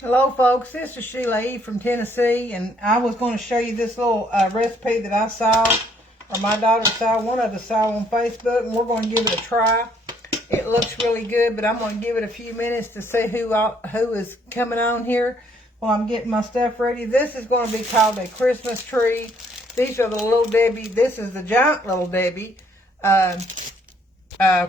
Hello folks, this is Sheila E. from Tennessee, and I was going to show you this little recipe that I saw, or my daughter saw, one of us saw on Facebook, and we're going to give it a try. It looks really good, but I'm going to give it a few minutes to see who is coming on here while I'm getting my stuff ready. This is going to be called a Christmas tree. These are the Little Debbie. This is the giant Little Debbie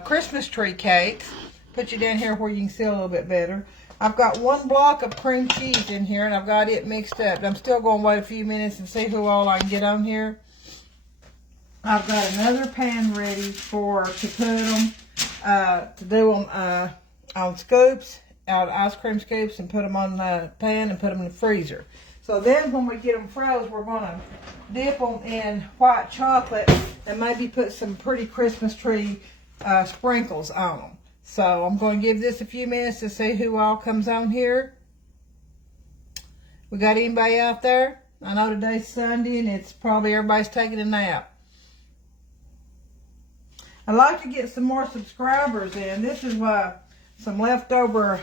Christmas tree cakes. Put you down here where you can see a little bit better. I've got 1 block of cream cheese in here, and I've got it mixed up. I'm still going to wait a few minutes and see who all I can get on here. I've got another pan ready to put them, to do them on scoops, out ice cream scoops, and put them on the pan and put them in the freezer. So then when we get them froze, we're going to dip them in white chocolate and maybe put some pretty Christmas tree sprinkles on them. So I'm going to give this a few minutes to see who all comes on here. We got anybody out there? I know today's Sunday and it's probably everybody's taking a nap. I'd like to get some more subscribers in. This is some leftover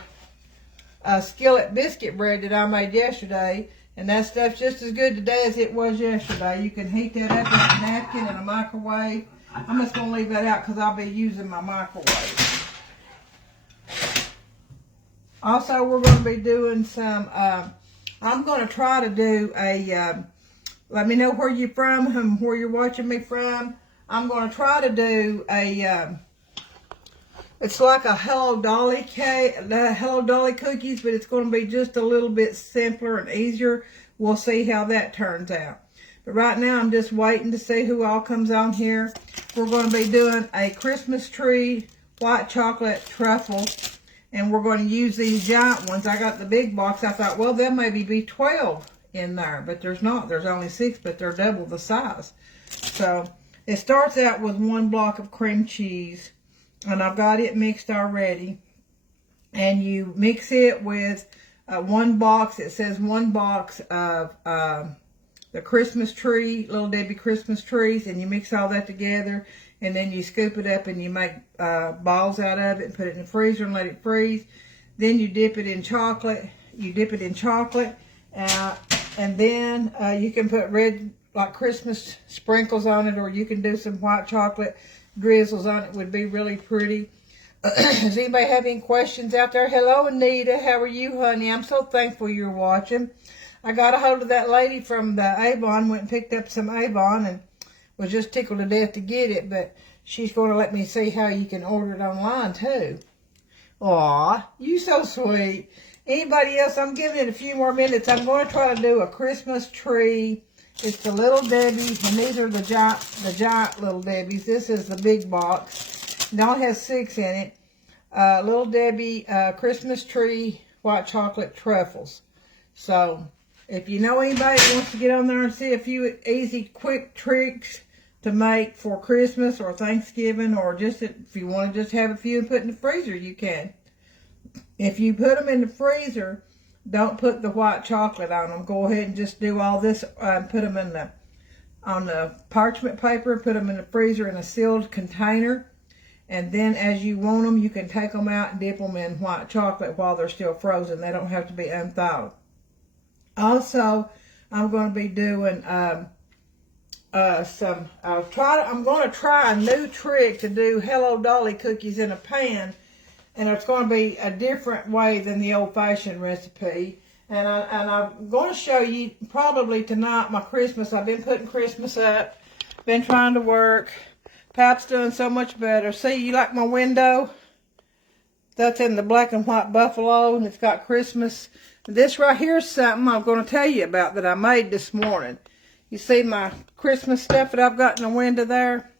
skillet biscuit bread that I made yesterday. And that stuff's just as good today as it was yesterday. You can heat that up in a napkin in a microwave. I'm just going to leave that out because I'll be using my microwave. Also, we're going to be doing some, I'm going to try to do a, let me know where you're from and where you're watching me from. I'm going to try to do a, it's like a Hello Dolly cake, Hello Dolly cookies, but it's going to be just a little bit simpler and easier. We'll see how that turns out. But right now, I'm just waiting to see who all comes on here. We're going to be doing a Christmas tree white chocolate truffle. And we're going to use these giant ones. I got the big box. I thought, well, there maybe be 12 in there. But there's not. There's only 6, but they're double the size. So it starts out with 1 block of cream cheese. And I've got it mixed already. And you mix it with 1 box. It says 1 box of the Christmas tree, Little Debbie Christmas trees. And you mix all that together. And then you scoop it up and you make balls out of it and put it in the freezer and let it freeze. Then you dip it in chocolate. And then you can put red, like Christmas sprinkles on it, or you can do some white chocolate drizzles on it. It would be really pretty. Does anybody have any questions out there? Hello, Anita. How are you, honey? I'm so thankful you're watching. I got a hold of that lady from the Avon, went and picked up some Avon, and was just tickled to death to get it, but she's going to let me see how you can order it online too. Aw, you so sweet. Anybody else? I'm giving it a few more minutes. I'm going to try to do a Christmas tree. It's the Little Debbie, and these are the giant Little Debbies. This is the big box. Now it has 6 in it. Little Debbie Christmas tree white chocolate truffles. So if you know anybody that wants to get on there and see a few easy, quick tricks to make for Christmas or Thanksgiving, or just if you want to just have a few and put in the freezer, you can. If you put them in the freezer, don't put the white chocolate on them. Go ahead and just do all this and put them in on the parchment paper, put them in the freezer in a sealed container. And then as you want them, you can take them out and dip them in white chocolate while they're still frozen. They don't have to be unthawed. Also, I'm going to be doing I'm going to try a new trick to do Hello Dolly cookies in a pan, and it's going to be a different way than the old-fashioned recipe. And I'm going to show you probably tonight my Christmas. I've been putting Christmas up, been trying to work. Pap's doing so much better. See, you like my window? That's in the black and white buffalo, and it's got Christmas. This right here is something I'm going to tell you about that I made this morning. You see my Christmas stuff that I've got in the window there?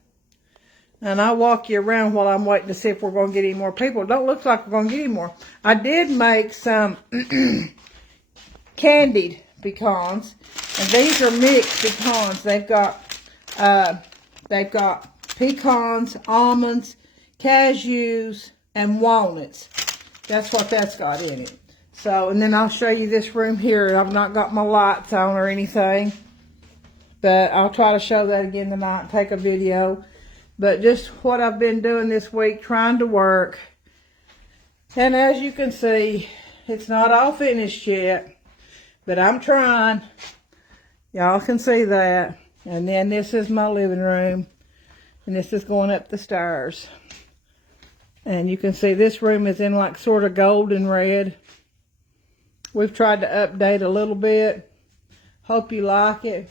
And I'll walk you around while I'm waiting to see if we're going to get any more people. It don't look like we're going to get any more. I did make some candied pecans. And these are mixed pecans. They've got pecans, almonds, cashews, and walnuts. That's what that's got in it. So, and then I'll show you this room here. I've not got my lights on or anything. But I'll try to show that again tonight and take a video. But just what I've been doing this week, trying to work. And as you can see, It's not all finished yet, but I'm trying. Y'all can see that. And then this is my living room, and this is going up the stairs. And you can see this room is in like sort of golden red. We've tried to update a little bit. Hope you like it.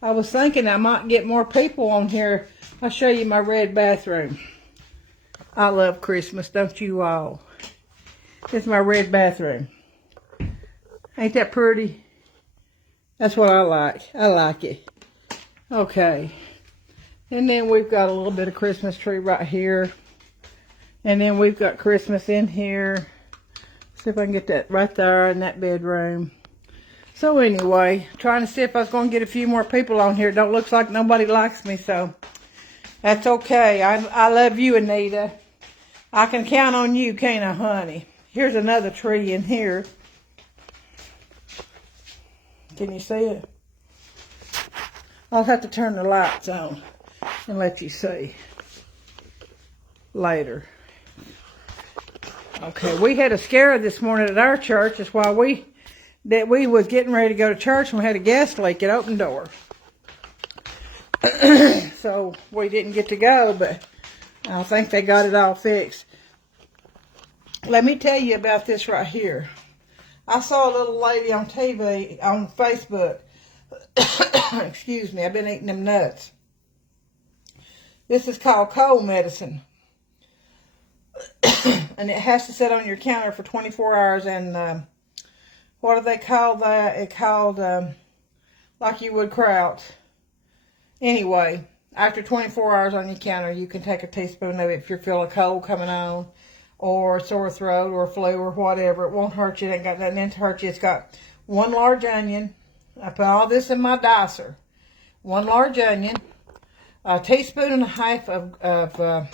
I was thinking I might get more people on here. I'll show you my red bathroom. I love Christmas, don't you all? This is my red bathroom. Ain't that pretty? That's what I like. I like it. Okay. And then we've got a little bit of Christmas tree right here. And then we've got Christmas in here. See if I can get that right there in that bedroom. So anyway, trying to see if I was going to get a few more people on here. Don't look like nobody likes me, so that's okay. I love you, Anita. I can count on you, can't I, honey? Here's another tree in here. Can you see it? I'll have to turn the lights on and let you see later. Okay, we had a scare this morning at our church. That's why we was getting ready to go to church, and we had a gas leak at Open Door. So we didn't get to go, but I think they got it all fixed. Let me tell you about this right here. I saw a little lady on TV, on Facebook. Excuse me, I've been eating them nuts. This is called cold medicine. And it has to sit on your counter for 24 hours. And what do they call that? It's called like you would kraut. Anyway, after 24 hours on your counter, you can take a teaspoon of it if you're feeling a cold coming on, or a sore throat, or flu, or whatever. It won't hurt you. It ain't got nothing in to hurt you. It's got 1 large onion. I put all this in my dicer. 1 large onion, a teaspoon and a half of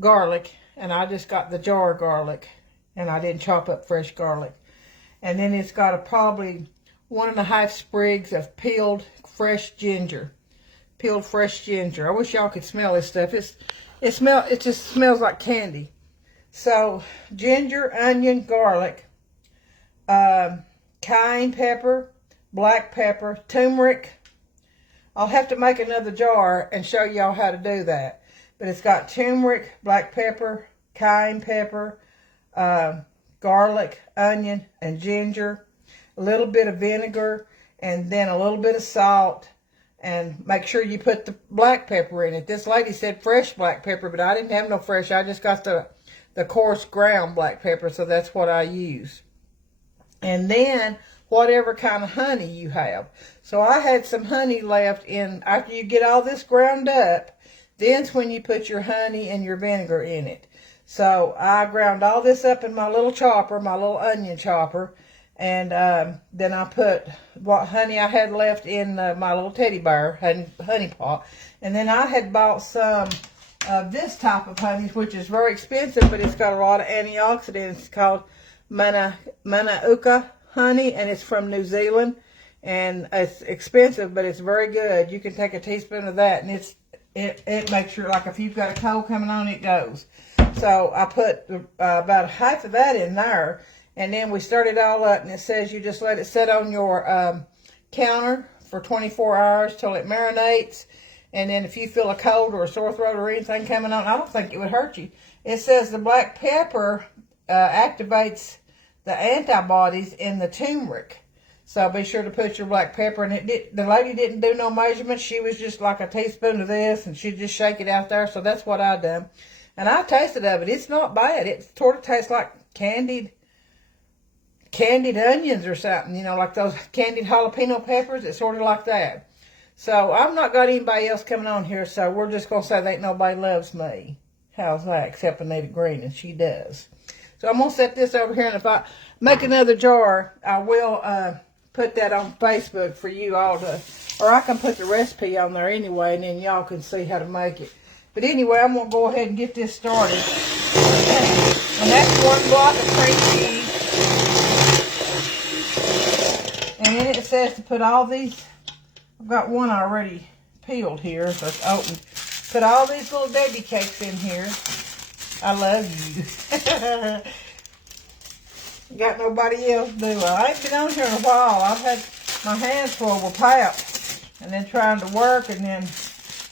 garlic, and I just got the jar garlic, and I didn't chop up fresh garlic. And then it's got probably 1.5 sprigs of peeled fresh ginger. Peeled fresh ginger. I wish y'all could smell this stuff. It just smells like candy. So ginger, onion, garlic, cayenne pepper, black pepper, turmeric. I'll have to make another jar and show y'all how to do that. But it's got turmeric, black pepper, cayenne pepper, garlic, onion, and ginger, a little bit of vinegar, and then a little bit of salt. And make sure you put the black pepper in it. This lady said fresh black pepper, but I didn't have no fresh. I just got the coarse ground black pepper, so that's what I use. And then whatever kind of honey you have. So I had some honey left in. After you get all this ground up, then's when you put your honey and your vinegar in it. So I ground all this up in my little chopper, my little onion chopper. And then I put what honey I had left in my little teddy bear honey pot. And then I had bought some of this type of honey, which is very expensive, but it's got a lot of antioxidants. It's called Manauka honey, and it's from New Zealand. And it's expensive, but it's very good. You can take a teaspoon of that, and it makes sure, like if you've got a cold coming on, it goes. So I put about half of that in there. And then we start it all up, and it says you just let it sit on your counter for 24 hours till it marinates. And then if you feel a cold or a sore throat or anything coming on, I don't think it would hurt you. It says the black pepper activates the antibodies in the turmeric. So be sure to put your black pepper. And the lady didn't do no measurements. She was just like a teaspoon of this, and she'd just shake it out there. So that's what I done. And I tasted of it. It's not bad. It sort of tastes like candied onions or something, you know, like those candied jalapeno peppers. It's sort of like that. So I've not got anybody else coming on here, so we're just going to say that ain't nobody loves me. How's that? Except Anita Green, and she does. So I'm going to set this over here, and if I make another jar, I will put that on Facebook for you all to, or I can put the recipe on there anyway, and then y'all can see how to make it. But anyway, I'm going to go ahead and get this started. And that's 1 block of cream cheese. And then it says to put all these, I've got one already peeled here, so it's open. Put all these little baby cakes in here. I love you. Got nobody else to do it. I ain't been on here in a while. I've had my hands full with pap, and then trying to work, and then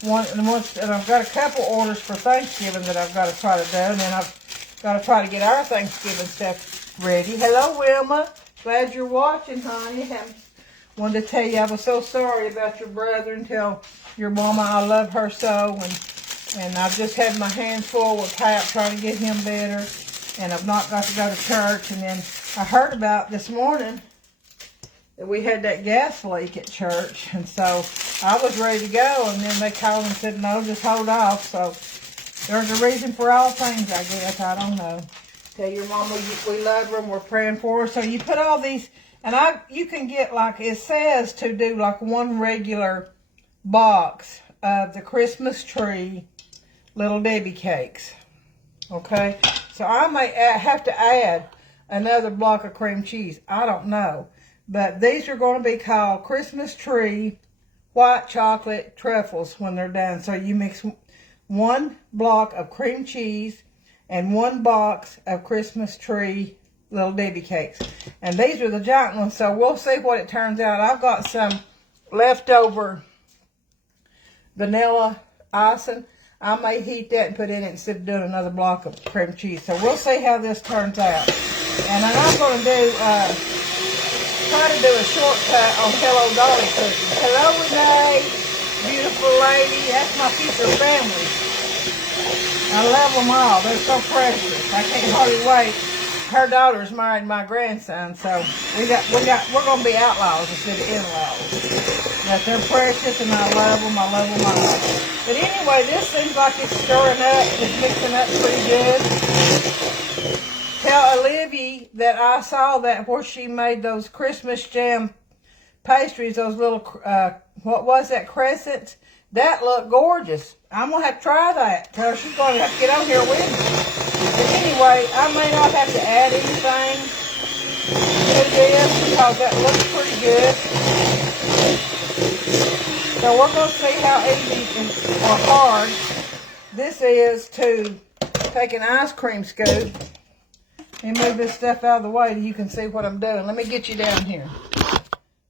and I've got a couple orders for Thanksgiving that I've got to try to do, and then I've got to try to get our Thanksgiving stuff ready. Hello, Wilma. Glad you're watching, honey. Wanted to tell you I was so sorry about your brother, and tell your mama I love her so, and I've just had my hands full with pap trying to get him better. And I've not got to go to church. And then I heard about this morning that we had that gas leak at church. And so I was ready to go. And then they called and said, no, just hold off. So there's a reason for all things, I guess. I don't know. Tell your mama we love her and we're praying for her. So you put all these, and you can get, like it says, to do like one regular box of the Christmas tree Little Debbie cakes. Okay, so I may have to add another block of cream cheese. I don't know. But these are going to be called Christmas Tree White Chocolate Truffles when they're done. So you mix one block of cream cheese and one box of Christmas Tree Little Debbie cakes. And these are the giant ones, so we'll see what it turns out. I've got some leftover vanilla icing. I may heat that and put in it instead of doing another block of cream cheese. So we'll see how this turns out. And I'm going to try to do a shortcut on Hello Dolly cookies. Hello, Renee. Beautiful lady. That's my future family. I love them all. They're so precious. I can't hardly wait. Her daughter's married my grandson, so we're going to be outlaws instead of in-laws. But they're precious, and I love them. I love them all. But anyway, this seems like it's stirring up. It's mixing up pretty good. Tell Olivia that I saw that where she made those Christmas jam pastries, those little, what was that, crescents? That looked gorgeous. I'm going to have to try that, because she's going to have to get on here with me. But anyway, I may not have to add anything to this, because that looks pretty good. So we're going to see how easy or hard this is to take an ice cream scoop and move this stuff out of the way so you can see what I'm doing. Let me get you down here.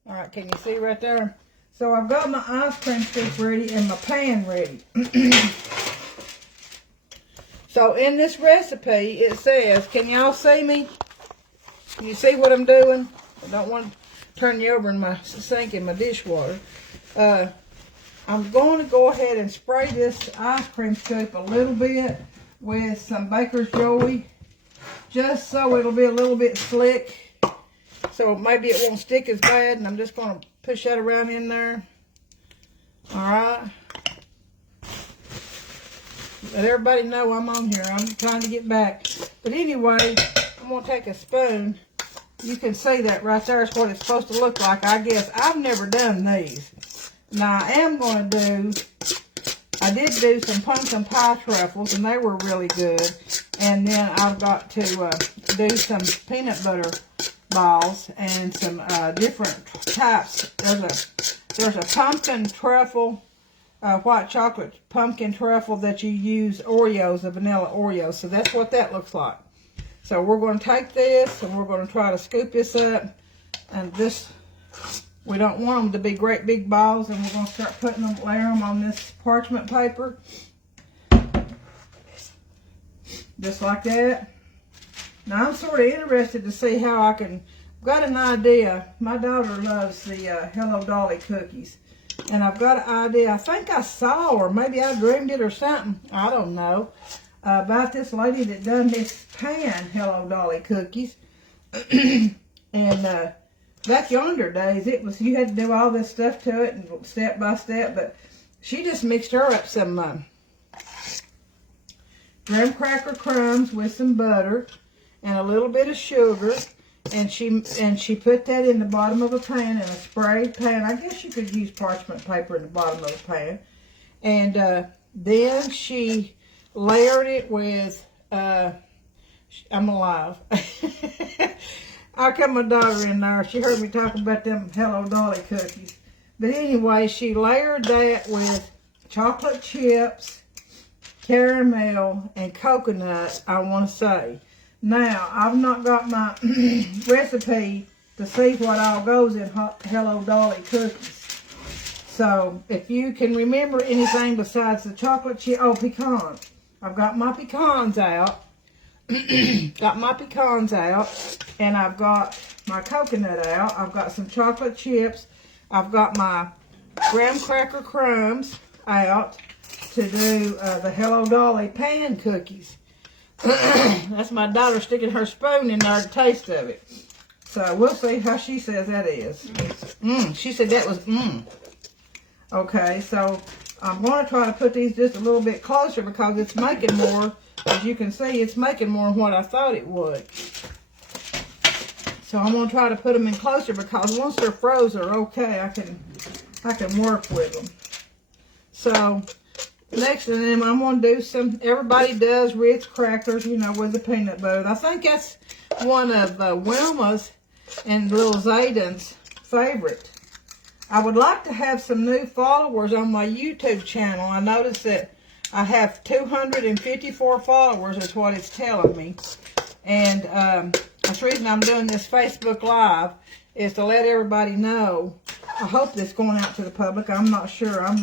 All right, can you see right there? So I've got my ice cream scoop ready and my pan ready. So in this recipe, it says, can y'all see me? Can you see what I'm doing? I don't want to turn you over in my sink in my dishwater. I'm going to go ahead and spray this ice cream scoop a little bit with some Baker's Joey, just so it'll be a little bit slick, so maybe it won't stick as bad. And I'm just going to push that around in there. Alright, let everybody know I'm on here. I'm trying to get back, but anyway, I'm going to take a spoon. You can see that right there is what it's supposed to look like. I guess I've never done these. Now I am going to I did do some pumpkin pie truffles, and they were really good. And then I've got to do some peanut butter balls and some different types. There's a pumpkin truffle, white chocolate pumpkin truffle that you use Oreos, a vanilla Oreos. So that's what that looks like. So we're going to take this and we're going to try to scoop this up. And this, we don't want them to be great big balls, and we're going to start putting them, layer them on this parchment paper. Just like that. Now I'm sort of interested to see how I can, got an idea. My daughter loves the Hello Dolly cookies. And I've got an idea, I think I saw, or maybe I dreamed it or something, I don't know, about this lady that done this pan Hello Dolly cookies. And back yonder days, it was, you had to do all this stuff to it, and step by step, but she just mixed her up some graham cracker crumbs with some butter and a little bit of sugar, and she put that in the bottom of a pan, in a sprayed pan. I guess you could use parchment paper in the bottom of a pan. And then she layered it with, I'm alive. I got my daughter in there. She heard me talking about them Hello Dolly cookies. But anyway, she layered that with chocolate chips, caramel, and coconut, I want to say. Now, I've not got my recipe to see what all goes in Hello Dolly cookies. So, if you can remember anything besides the chocolate chip, oh, pecans. I've got my pecans out. Got my pecans out. And I've got my coconut out. I've got some chocolate chips. I've got my graham cracker crumbs out to do the Hello Dolly pan cookies. That's my daughter sticking her spoon in there to taste of it. So we'll see how she says that is. She said that was Okay, so I'm going to try to put these just a little bit closer because it's making more. As you can see, it's making more than what I thought it would. So I'm going to try to put them in closer because once they're froze, they're okay. I can work with them. So next to them, I'm going to do some, everybody does Ritz crackers, you know, with the peanut butter. I think that's one of Wilma's and little Zayden's favorite. I would like to have some new followers on my YouTube channel. I noticed that I have 254 followers is what it's telling me. And that's the reason I'm doing this Facebook Live is to let everybody know. I hope this going out to the public. I'm not sure. I'm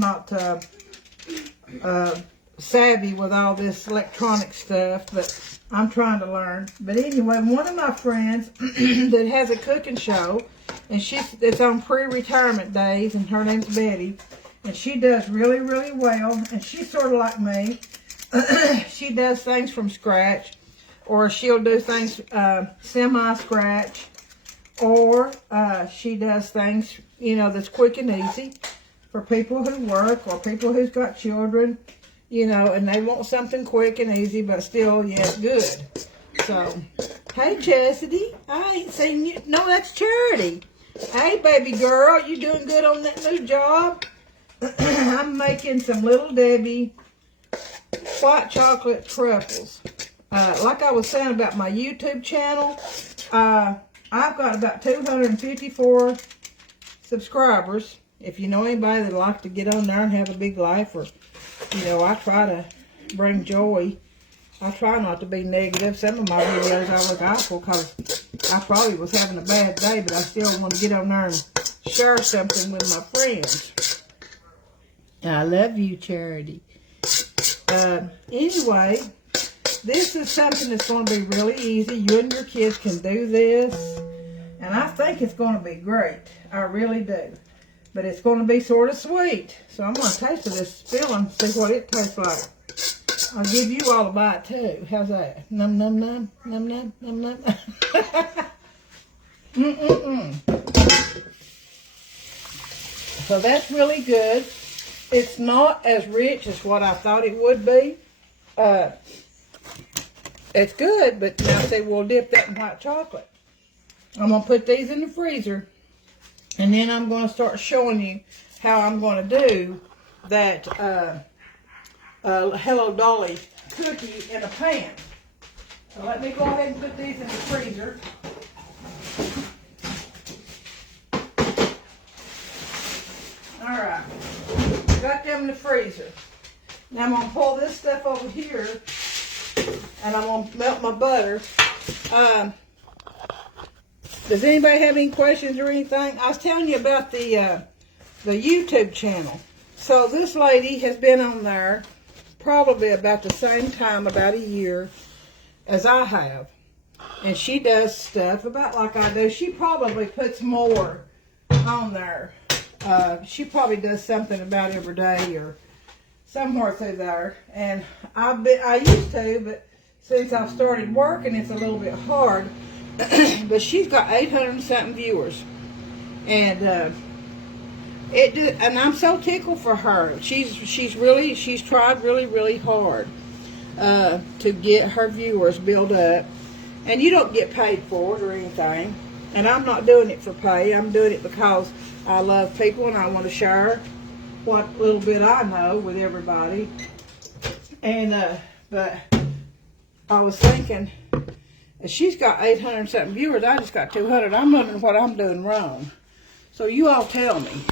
not savvy with all this electronic stuff, but I'm trying to learn. But anyway, one of my friends that has a cooking show, and it's on pre-retirement days, and her name's Betty, and she does really, really well, and she's sort of like me. She does things from scratch, or she'll do things semi-scratch, or she does things, you know, that's quick and easy for people who work or people who's got children, you know, and they want something quick and easy, but still, yeah, good. So, hey, Chastity, I ain't seen you. No, that's Charity. Hey, baby girl, you doing good on that new job? I'm making some Little Debbie white chocolate truffles. Like I was saying about my YouTube channel, I've got about 254 subscribers. If you know anybody that'd like to get on there and have a big life, or, you know, I try to bring joy. I try not to be negative. Some of my videos I look awful because I probably was having a bad day, but I still want to get on there and share something with my friends. I love you, Charity. Anyway, this is something that's going to be really easy. You and your kids can do this, and I think it's going to be great. I really do. But it's going to be sort of sweet. So I'm going to taste of this filling, see what it tastes like. I'll give you all a bite too. How's that? Num num num num num num num. So that's really good. It's not as rich as what I thought it would be. It's good, but now see, we'll dip that in white chocolate. I'm going to put these in the freezer. And then I'm going to start showing you how I'm going to do that Hello Dolly cookie in a pan. So let me go ahead and put these in the freezer. Alright, got them in the freezer. Now I'm going to pull this stuff over here, and I'm going to melt my butter. Does anybody have any questions or anything? I was telling you about the YouTube channel. So this lady has been on there probably about the same time, about a year, as I have. And she does stuff about like I do. She probably puts more on there. She probably does something about every day or somewhere through there. And I used to, but since I've started working, it's a little bit hard. But she's got 800 and something viewers, and and I'm so tickled for her. She's tried really hard to get her viewers built up, and you don't get paid for it or anything. And I'm not doing it for pay. I'm doing it because I love people and I want to share what little bit I know with everybody. And but I was thinking, she's got 800 something viewers. I just got 200. I'm wondering what I'm doing wrong. So you all tell me.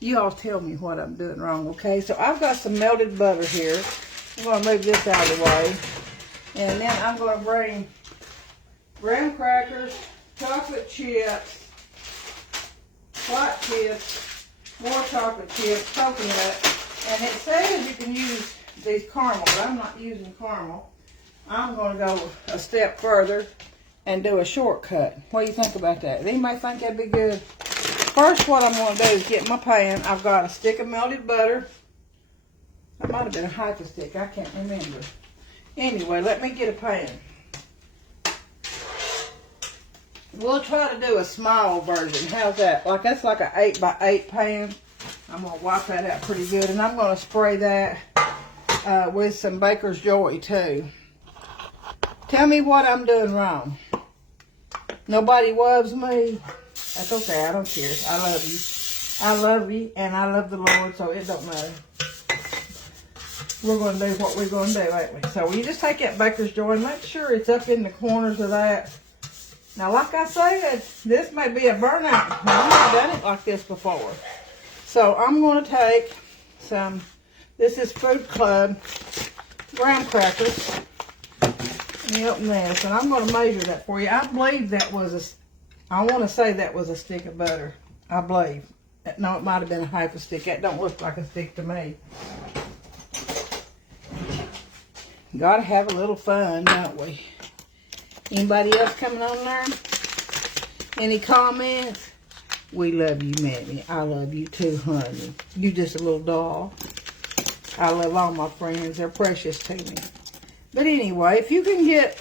You all tell me what I'm doing wrong, okay? So I've got some melted butter here. I'm going to move this out of the way. And then I'm going to bring graham crackers, chocolate chips, white chips, more chocolate chips, coconut. And it says you can use these caramel, but I'm not using caramel. I'm going to go a step further and do a shortcut. What do you think about that? Anybody think that'd be good? First, what I'm going to do is get my pan. I've got a stick of melted butter. That might have been a half a stick. I can't remember. Anyway, let me get a pan. We'll try to do a small version. How's that? Like that's like an 8 by 8 pan. I'm going to wipe that out pretty good. And I'm going to spray that with some Baker's Joy too. Tell me what I'm doing wrong. Nobody loves me. That's okay. I don't care. I love you. I love you and I love the Lord, so it don't matter. We're going to do what we're going to do, ain't we? So you just take that Baker's Joy and make sure it's up in the corners of that. Now, like I said, this may be a burnout. I've never done it like this before. So I'm going to take some, this is Food Club graham crackers. Let me open this, and I'm going to measure that for you. I believe that was I want to say that was a stick of butter. I believe. No, it might have been a half a stick. That don't look like a stick to me. Got to have a little fun, don't we? Anybody else coming on there? Any comments? We love you, Mammy. I love you too, honey. You just a little doll. I love all my friends. They're precious to me. But anyway, if you can get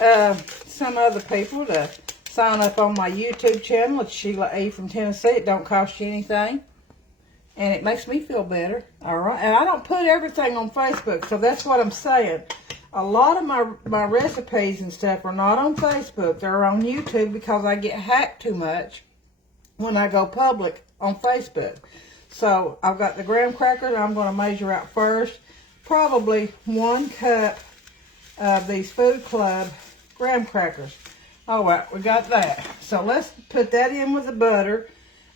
some other people to sign up on my YouTube channel, it's Sheila E. from Tennessee. It don't cost you anything. And it makes me feel better. All right. And I don't put everything on Facebook, so that's what I'm saying. A lot of my recipes and stuff are not on Facebook. They're on YouTube because I get hacked too much when I go public on Facebook. So I've got the graham crackers. I'm going to measure out first. Probably 1 cup of these Food Club graham crackers. All right, we got that. So let's put that in with the butter.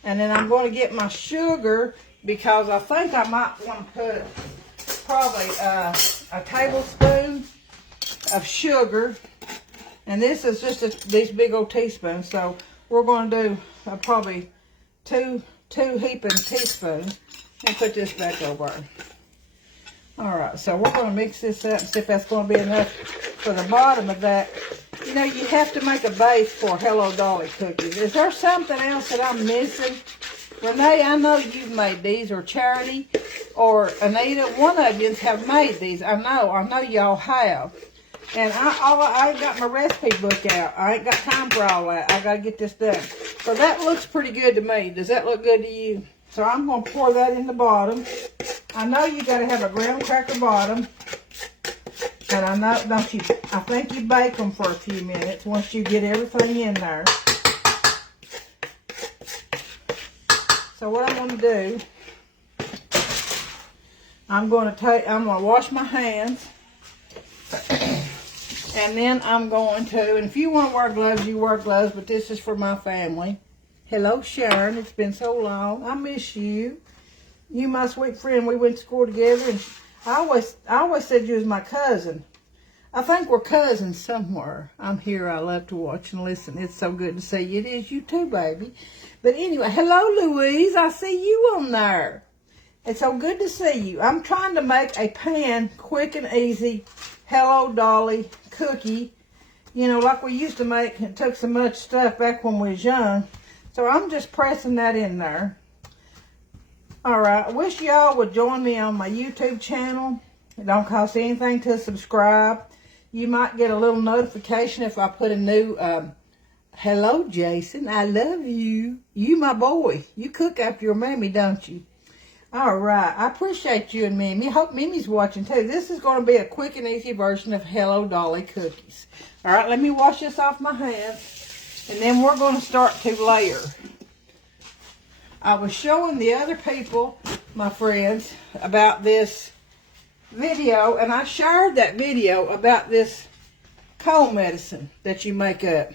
And then I'm going to get my sugar because I think I might want to put probably a tablespoon of sugar, and this is just these big old teaspoons, so we're going to do probably two heaping teaspoons and put this back over. All right, so we're going to mix this up and see if that's going to be enough for the bottom of that. You know, you have to make a base for Hello Dolly cookies. Is there something else that I'm missing? Renee, I know you've made these, or Charity, or Anita. One of you have made these. I know y'all have. And I ain't got my recipe book out. I ain't got time for all that. I got to get this done. So that looks pretty good to me. Does that look good to you? So I'm going to pour that in the bottom. I know you got to have a graham cracker bottom. And I know, don't you, I think you bake them for a few minutes once you get everything in there. So what I'm going to do, I'm going to wash my hands. And then I'm going to, and if you want to wear gloves, you wear gloves, but this is for my family. Hello, Sharon. It's been so long. I miss you. You, my sweet friend. We went to school together, and I always said you was my cousin. I think we're cousins somewhere. I'm here. I love to watch and listen. It's so good to see you. It is you too, baby. But anyway, hello, Louise. I see you on there. It's so good to see you. I'm trying to make a pan, quick and easy, Hello Dolly cookie. You know, like we used to make. It took so much stuff back when we was young. So I'm just pressing that in there. All right. I wish y'all would join me on my YouTube channel. It don't cost anything to subscribe. You might get a little notification if I put a new, hello, Jason. I love you. You my boy. You cook after your mammy, don't you? All right. I appreciate you and Mimi. I hope Mimi's watching too. This is going to be a quick and easy version of Hello Dolly cookies. All right. Let me wash this off my hands. And then we're going to start to layer. I was showing the other people, my friends, about this video. And I shared that video about this cold medicine that you make up.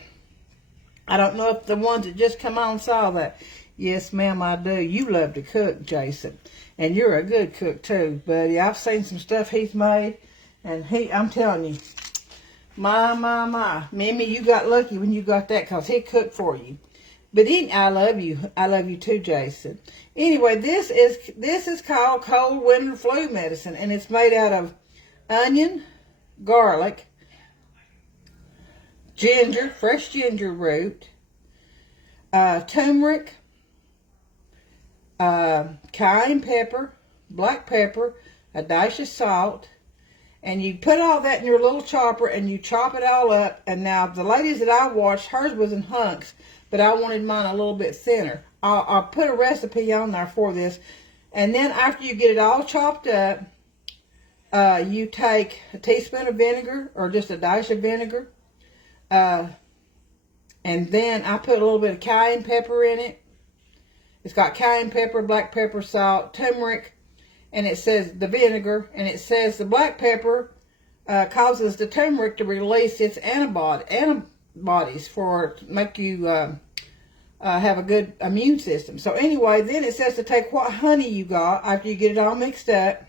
I don't know if the ones that just come on saw that. Yes, ma'am, I do. You love to cook, Jason. And you're a good cook, too, buddy. I've seen some stuff he's made. And I'm telling you, My. Mimi, you got lucky when you got that because he cooked for you. But I love you. I love you too, Jason. Anyway, this is called cold winter flu medicine, and it's made out of onion, garlic, ginger, fresh ginger root, turmeric, cayenne pepper, black pepper, a dash of salt, and you put all that in your little chopper and you chop it all up. And now the ladies that I watched, hers was in hunks, but I wanted mine a little bit thinner. I'll put a recipe on there for this. And then after you get it all chopped up, you take a teaspoon of vinegar or just a dash of vinegar. And then I put a little bit of cayenne pepper in it. It's got cayenne pepper, black pepper, salt, turmeric, and it says the vinegar, and it says the black pepper causes the turmeric to release its antibodies to make you have a good immune system. So anyway, then it says to take what honey you got after you get it all mixed up.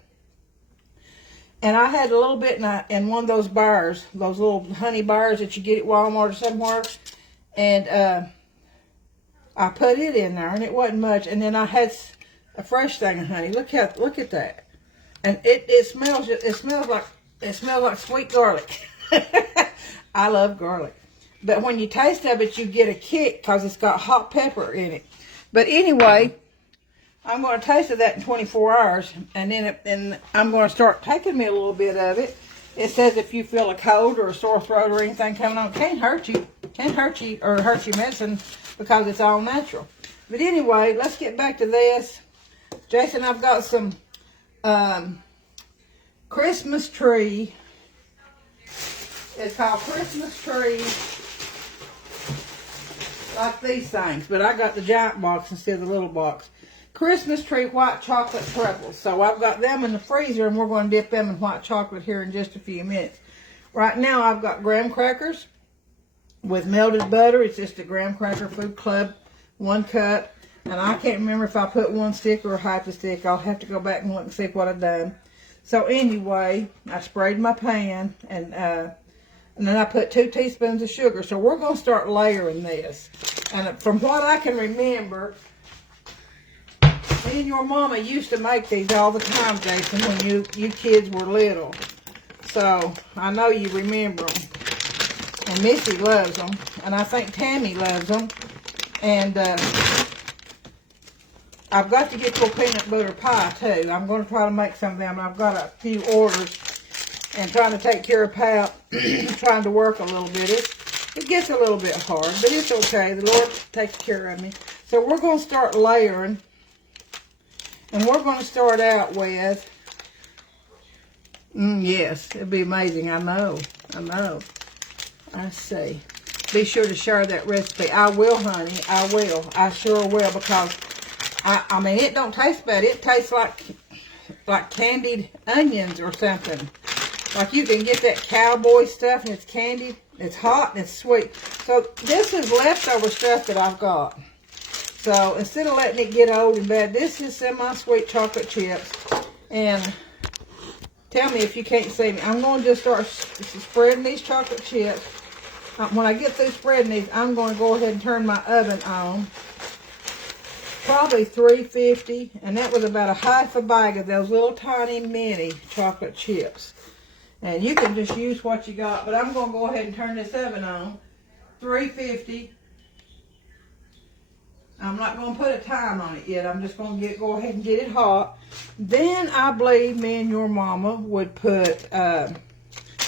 And I had a little bit in one of those bars, those little honey bars that you get at Walmart or somewhere. And I put it in there, and it wasn't much. And then I had a fresh thing of honey. Look at that. And it smells like sweet garlic. I love garlic. But when you taste of it, you get a kick because it's got hot pepper in it. But anyway, I'm going to taste of that in 24 hours. And then I'm going to start taking me a little bit of it. It says if you feel a cold or a sore throat or anything coming on, can't hurt you. Can't hurt you or hurt your medicine because it's all natural. But anyway, let's get back to this. Jason, I've got some Christmas tree. It's called Christmas tree. Like these things. But I got the giant box instead of the little box. Christmas tree white chocolate truffles. So I've got them in the freezer, and we're going to dip them in white chocolate here in just a few minutes. Right now I've got graham crackers with melted butter. It's just a graham cracker food club, 1 cup. And I can't remember if I put 1 stick or half a stick. I'll have to go back and look and see what I've done. So anyway, I sprayed my pan, and then I put 2 teaspoons of sugar. So we're going to start layering this. And from what I can remember, me and your mama used to make these all the time, Jason, when you kids were little. So I know you remember them. And Missy loves them. And I think Tammy loves them. And I've got to get to a peanut butter pie too. I'm going to try to make some of them. I've got a few orders. And trying to take care of Pat, trying to work a little bit. It gets a little bit hard, but it's okay. The Lord takes care of me. So we're going to start layering. And we're going to start out with, yes, it'll be amazing. I know. Let's see. Be sure to share that recipe. I will, honey. I will. I sure will, because, I mean, it don't taste bad. It tastes like candied onions or something. Like you can get that cowboy stuff, and it's candied. It's hot and it's sweet. So this is leftover stuff that I've got. So instead of letting it get old and bad, this is semi-sweet chocolate chips. And tell me if you can't see me. I'm going to just start spreading these chocolate chips. When I get through spreading these, I'm going to go ahead and turn my oven on. Probably 350. And that was about a half a bag of those little tiny mini chocolate chips. And you can just use what you got. But I'm going to go ahead and turn this oven on. 350. I'm not going to put a time on it yet. I'm just going to go ahead and get it hot. Then I believe me and your mama would put, I'm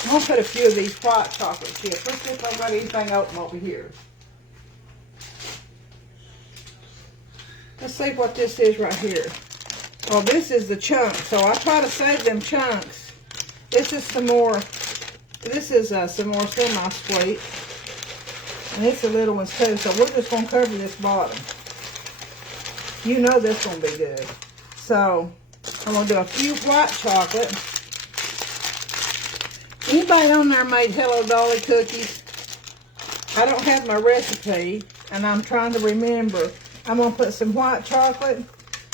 going to put a few of these white chocolate chips. Let's see if I've got anything open over here. Let's see what this is right here. Oh, this is the chunk. So I try to save them chunks. This is some more semi-sweet. And it's the little ones too. So we're just going to cover this bottom. You know this is going to be good. So I'm going to do a few white chocolate. Anybody on there made Hello Dolly cookies? I don't have my recipe, and I'm trying to remember. I'm going to put some white chocolate.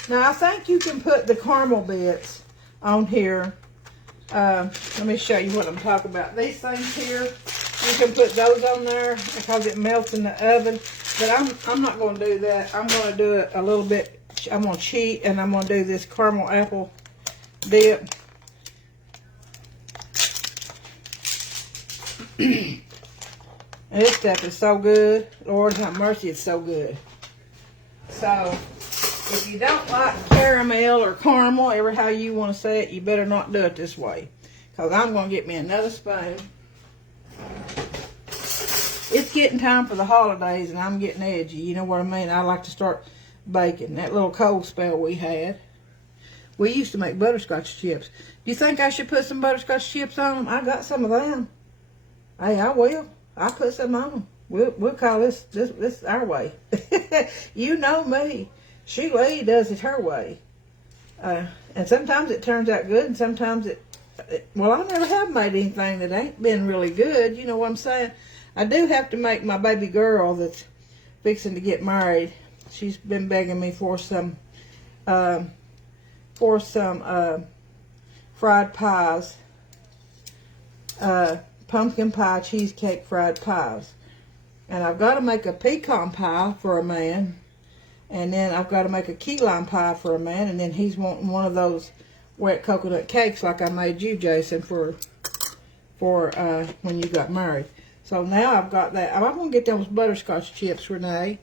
Now, I think you can put the caramel bits on here. Let me show you what I'm talking about. These things here, You can put those on there because it melts in the oven. But I'm not going to do that. I'm going to do it a little bit. I'm going to cheat, and I'm going to do this caramel apple dip. And this stuff is so good. Lord have mercy, it's so good. So, if you don't like caramel or caramel, ever how you want to say it, you better not do it this way. Because I'm going to get me another spoon. It's getting time for the holidays, and I'm getting edgy. You know what I mean? I like to start baking. That little cold spell we had. We used to make butterscotch chips. Do you think I should put some butterscotch chips on them? I got some of them. Hey, I will. I'll put some on them. We'll call this our way. You know me. She does it her way. And sometimes it turns out good, and sometimes well, I never have made anything that ain't been really good. You know what I'm saying? I do have to make my baby girl that's fixing to get married. She's been begging me for some fried pies. Pumpkin pie, cheesecake, fried pies. And I've got to make a pecan pie for a man. And then I've got to make a key lime pie for a man. And then he's wanting one of those wet coconut cakes like I made you, Jason, for when you got married. So now I've got that. I'm going to get those butterscotch chips, Renee.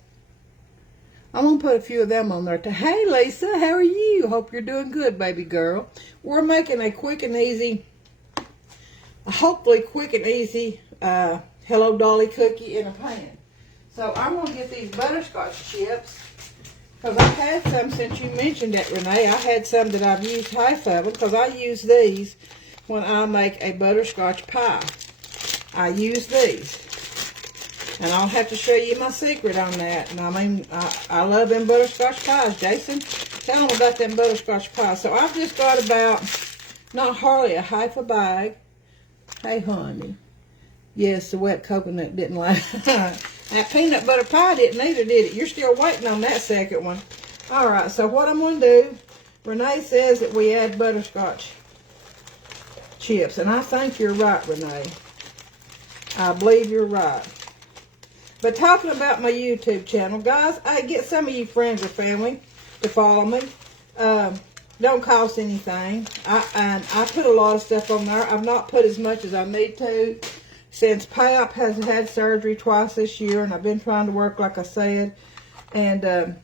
I'm going to put a few of them on there. Hey, Lisa, how are you? Hope you're doing good, baby girl. We're making a quick and easy, hopefully quick and easy, Hello Dolly cookie in a pan. So I'm going to get these butterscotch chips. Because I've had some since you mentioned it, Renee. I had some that I've used half of them. Because I use these when I make a butterscotch pie. I use these. And I'll have to show you my secret on that. And I mean, I love them butterscotch pies. Jason, tell them about them butterscotch pies. So I've just got about, not hardly a half a bag. Hey, honey. Yes, the wet coconut didn't like that peanut butter pie didn't either, did it? You're still waiting on that second one. All right, so what I'm going to do, Renee says that we add butterscotch chips. And I think you're right, Renee. I believe you're right. But talking about my YouTube channel, guys, I get some of you friends or family to follow me. Don't cost anything. I put a lot of stuff on there. I've not put as much as I need to since Pap has had surgery twice this year, and I've been trying to work like I said. And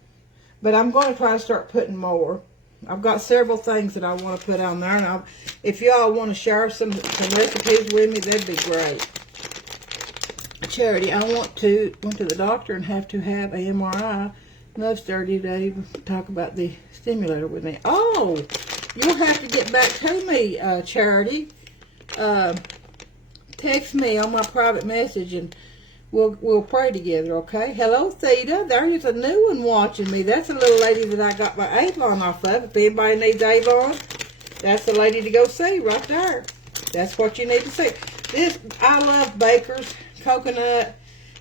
but I'm going to try to start putting more. I've got several things that I want to put on there, and if y'all want to share some recipes with me, that'd be great. Charity, I went to the doctor and have to have a MRI. Love's dirty today to talk about the stimulator with me. Oh, you'll have to get back to me, Charity. Text me on my private message and we'll pray together, okay? Hello, Theta. There's a new one watching me. That's a little lady that I got my Avon off of. If anybody needs Avon, that's the lady to go see right there. That's what you need to see. I love Baker's coconut.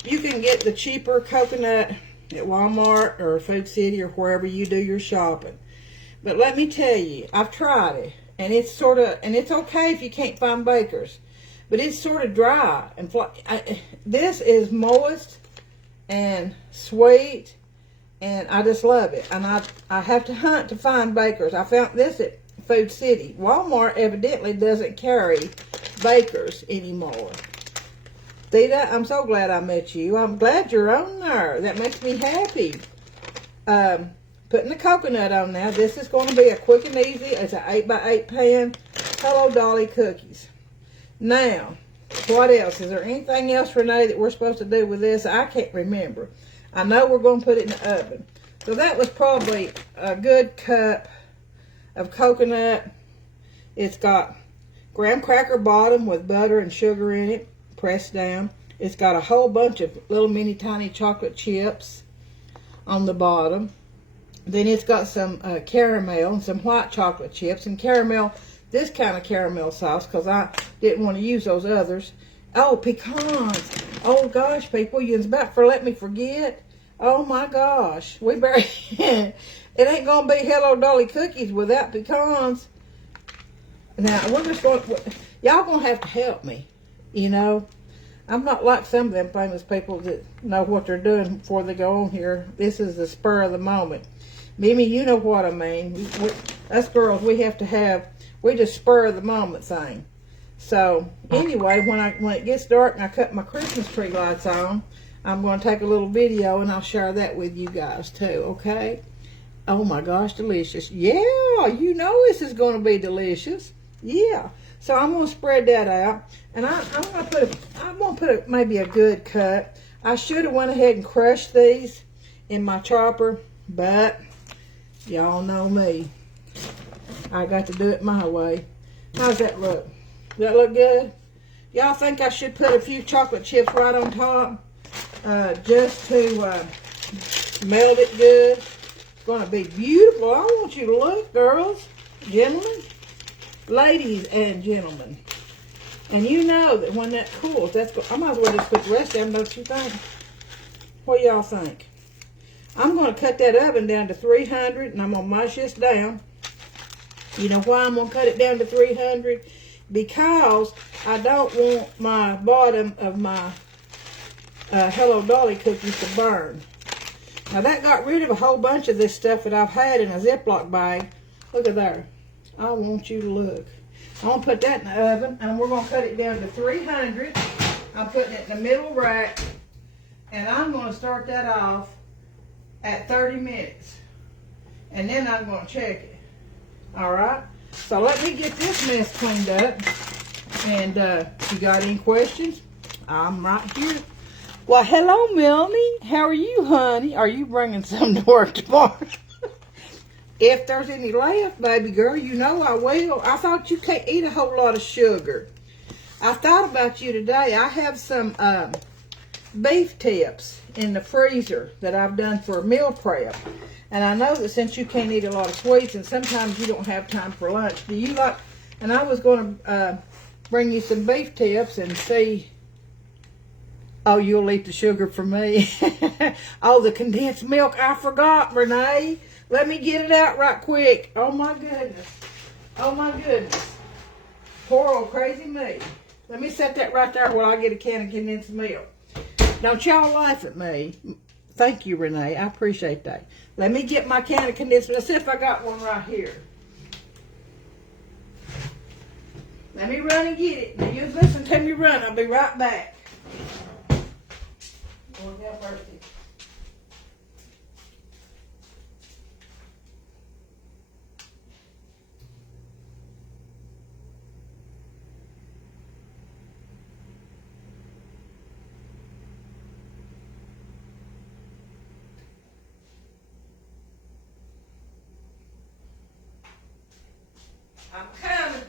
You can get the cheaper coconut at Walmart or Food City or wherever you do your shopping. But let me tell you, I've tried it, and it's okay if you can't find Baker's, but it's sort of dry and this is moist and sweet, and I just love it. And I have to hunt to find Baker's. I found this at Food City. Walmart evidently doesn't carry Baker's anymore. Theta, I'm so glad I met you. I'm glad you're on there. That makes me happy. Putting the coconut on now. This is going to be a quick and easy. It's an 8x8 pan. Hello Dolly cookies. Now, what else? Is there anything else, Renee, that we're supposed to do with this? I can't remember. I know we're going to put it in the oven. So that was probably a good cup of coconut. It's got graham cracker bottom with butter and sugar in it, pressed down. It's got a whole bunch of little mini tiny chocolate chips on the bottom. Then it's got some caramel and some white chocolate chips and caramel, this kind of caramel sauce, because I didn't want to use those others. Oh, pecans. Oh gosh, people, you was about to let me forget. Oh my gosh, we better it ain't gonna be Hello Dolly cookies without pecans. Now we're just going, y'all gonna have to help me, you know. I'm not like some of them famous people that know what they're doing before they go on here. This is the spur of the moment. Mimi, you know what I mean. Us girls, we just spur of the moment thing. So anyway, when it gets dark and I cut my Christmas tree lights on, I'm going to take a little video and I'll share that with you guys too, okay? Oh my gosh, delicious. Yeah, you know this is going to be delicious. Yeah. So I'm going to spread that out. And I'm going to put maybe a good cut. I should have went ahead and crushed these in my chopper, but y'all know me. I got to do it my way. How's that look? Does that look good? Y'all think I should put a few chocolate chips right on top? Just to melt it good. It's going to be beautiful. I want you to look, girls, gentlemen, ladies and gentlemen. And you know that when that cools, I might as well just put the rest of them, don't you think? What y'all think? I'm going to cut that oven down to 300, and I'm going to mash this down. You know why I'm going to cut it down to 300? Because I don't want my bottom of my Hello Dolly cookies to burn. Now that got rid of a whole bunch of this stuff that I've had in a Ziploc bag. Look at there. I want you to look. I'm going to put that in the oven, and we're going to cut it down to 300. I'm putting it in the middle rack, and I'm going to start that off at 30 minutes. And then I'm going to check it. All right? So let me get this mess cleaned up. And if you got any questions, I'm right here. Well, hello, Melanie. How are you, honey? Are you bringing some to work tomorrow? If there's any left, baby girl, you know I will. I thought you can't eat a whole lot of sugar. I thought about you today. I have some beef tips in the freezer that I've done for meal prep. And I know that since you can't eat a lot of sweets and sometimes you don't have time for lunch, do you like... And I was going to bring you some beef tips and see... Oh, you'll eat the sugar for me. Oh, the condensed milk. I forgot, Renee. Let me get it out right quick. Oh, my goodness. Oh, my goodness. Poor old crazy me. Let me set that right there while I get a can of condensed milk. Don't y'all laugh at me. Thank you, Renee. I appreciate that. Let me get my can of condensed milk. Let's see if I got one right here. Let me run and get it. Now, you listen to me run. I'll be right back. Lord have mercy. I'm coming.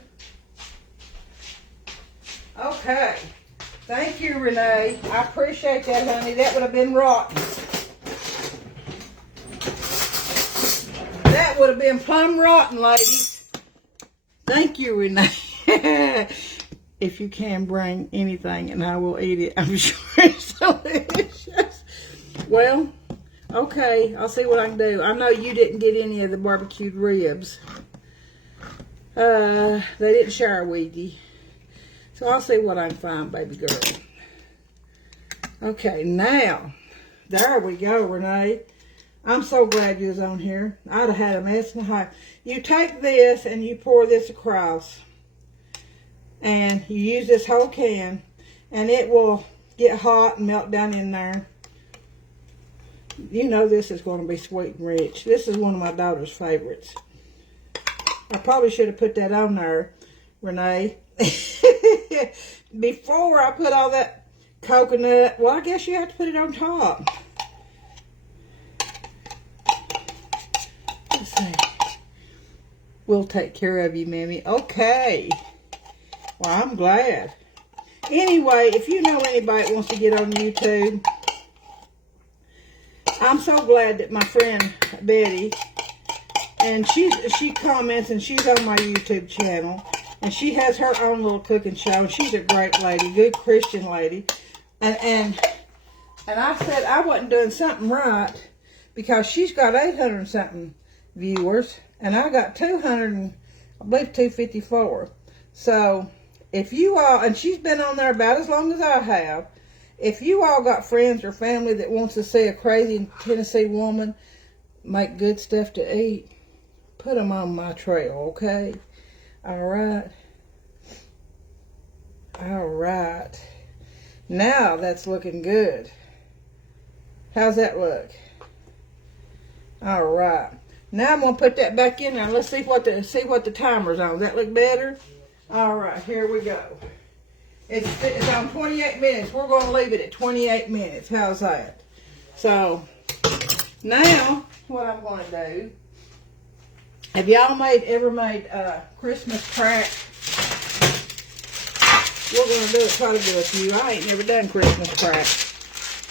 Okay. Thank you, Renee. I appreciate that, honey. That would have been rotten. That would have been plumb rotten, ladies. Thank you, Renee. If you can bring anything, and I will eat it. I'm sure it's delicious. Well, okay. I'll see what I can do. I know you didn't get any of the barbecued ribs. They didn't share with you. So I'll see what I can find, baby girl. Okay, now, there we go, Renee. I'm so glad you was on here. I'd have had a mess in the house. You take this and you pour this across. And you use this whole can. And it will get hot and melt down in there. You know this is going to be sweet and rich. This is one of my daughter's favorites. I probably should have put that on there, Renee. Before I put all that coconut, well, I guess you have to put it on top. Let's see. We'll take care of you, Mammy. Okay. Well, I'm glad. Anyway, if you know anybody that wants to get on YouTube, I'm so glad that my friend Betty, and she comments and she's on my YouTube channel. And she has her own little cooking show. And she's a great lady, good Christian lady. And I said I wasn't doing something right because she's got 800 and something viewers. And I got 200, I believe 254. So if you all, and she's been on there about as long as I have, if you all got friends or family that wants to see a crazy Tennessee woman make good stuff to eat, put them on my trail, okay? All right. All right. Now that's looking good. How's that look? All right. Now I'm gonna put that back in there. Let's see what the timer's on. Does that look better? All right. Here we go. It's on 28 minutes. We're gonna leave it at 28 minutes. How's that? So now what I'm gonna do. Have y'all ever made Christmas crack? We're going to try to do a few. I ain't never done Christmas crack.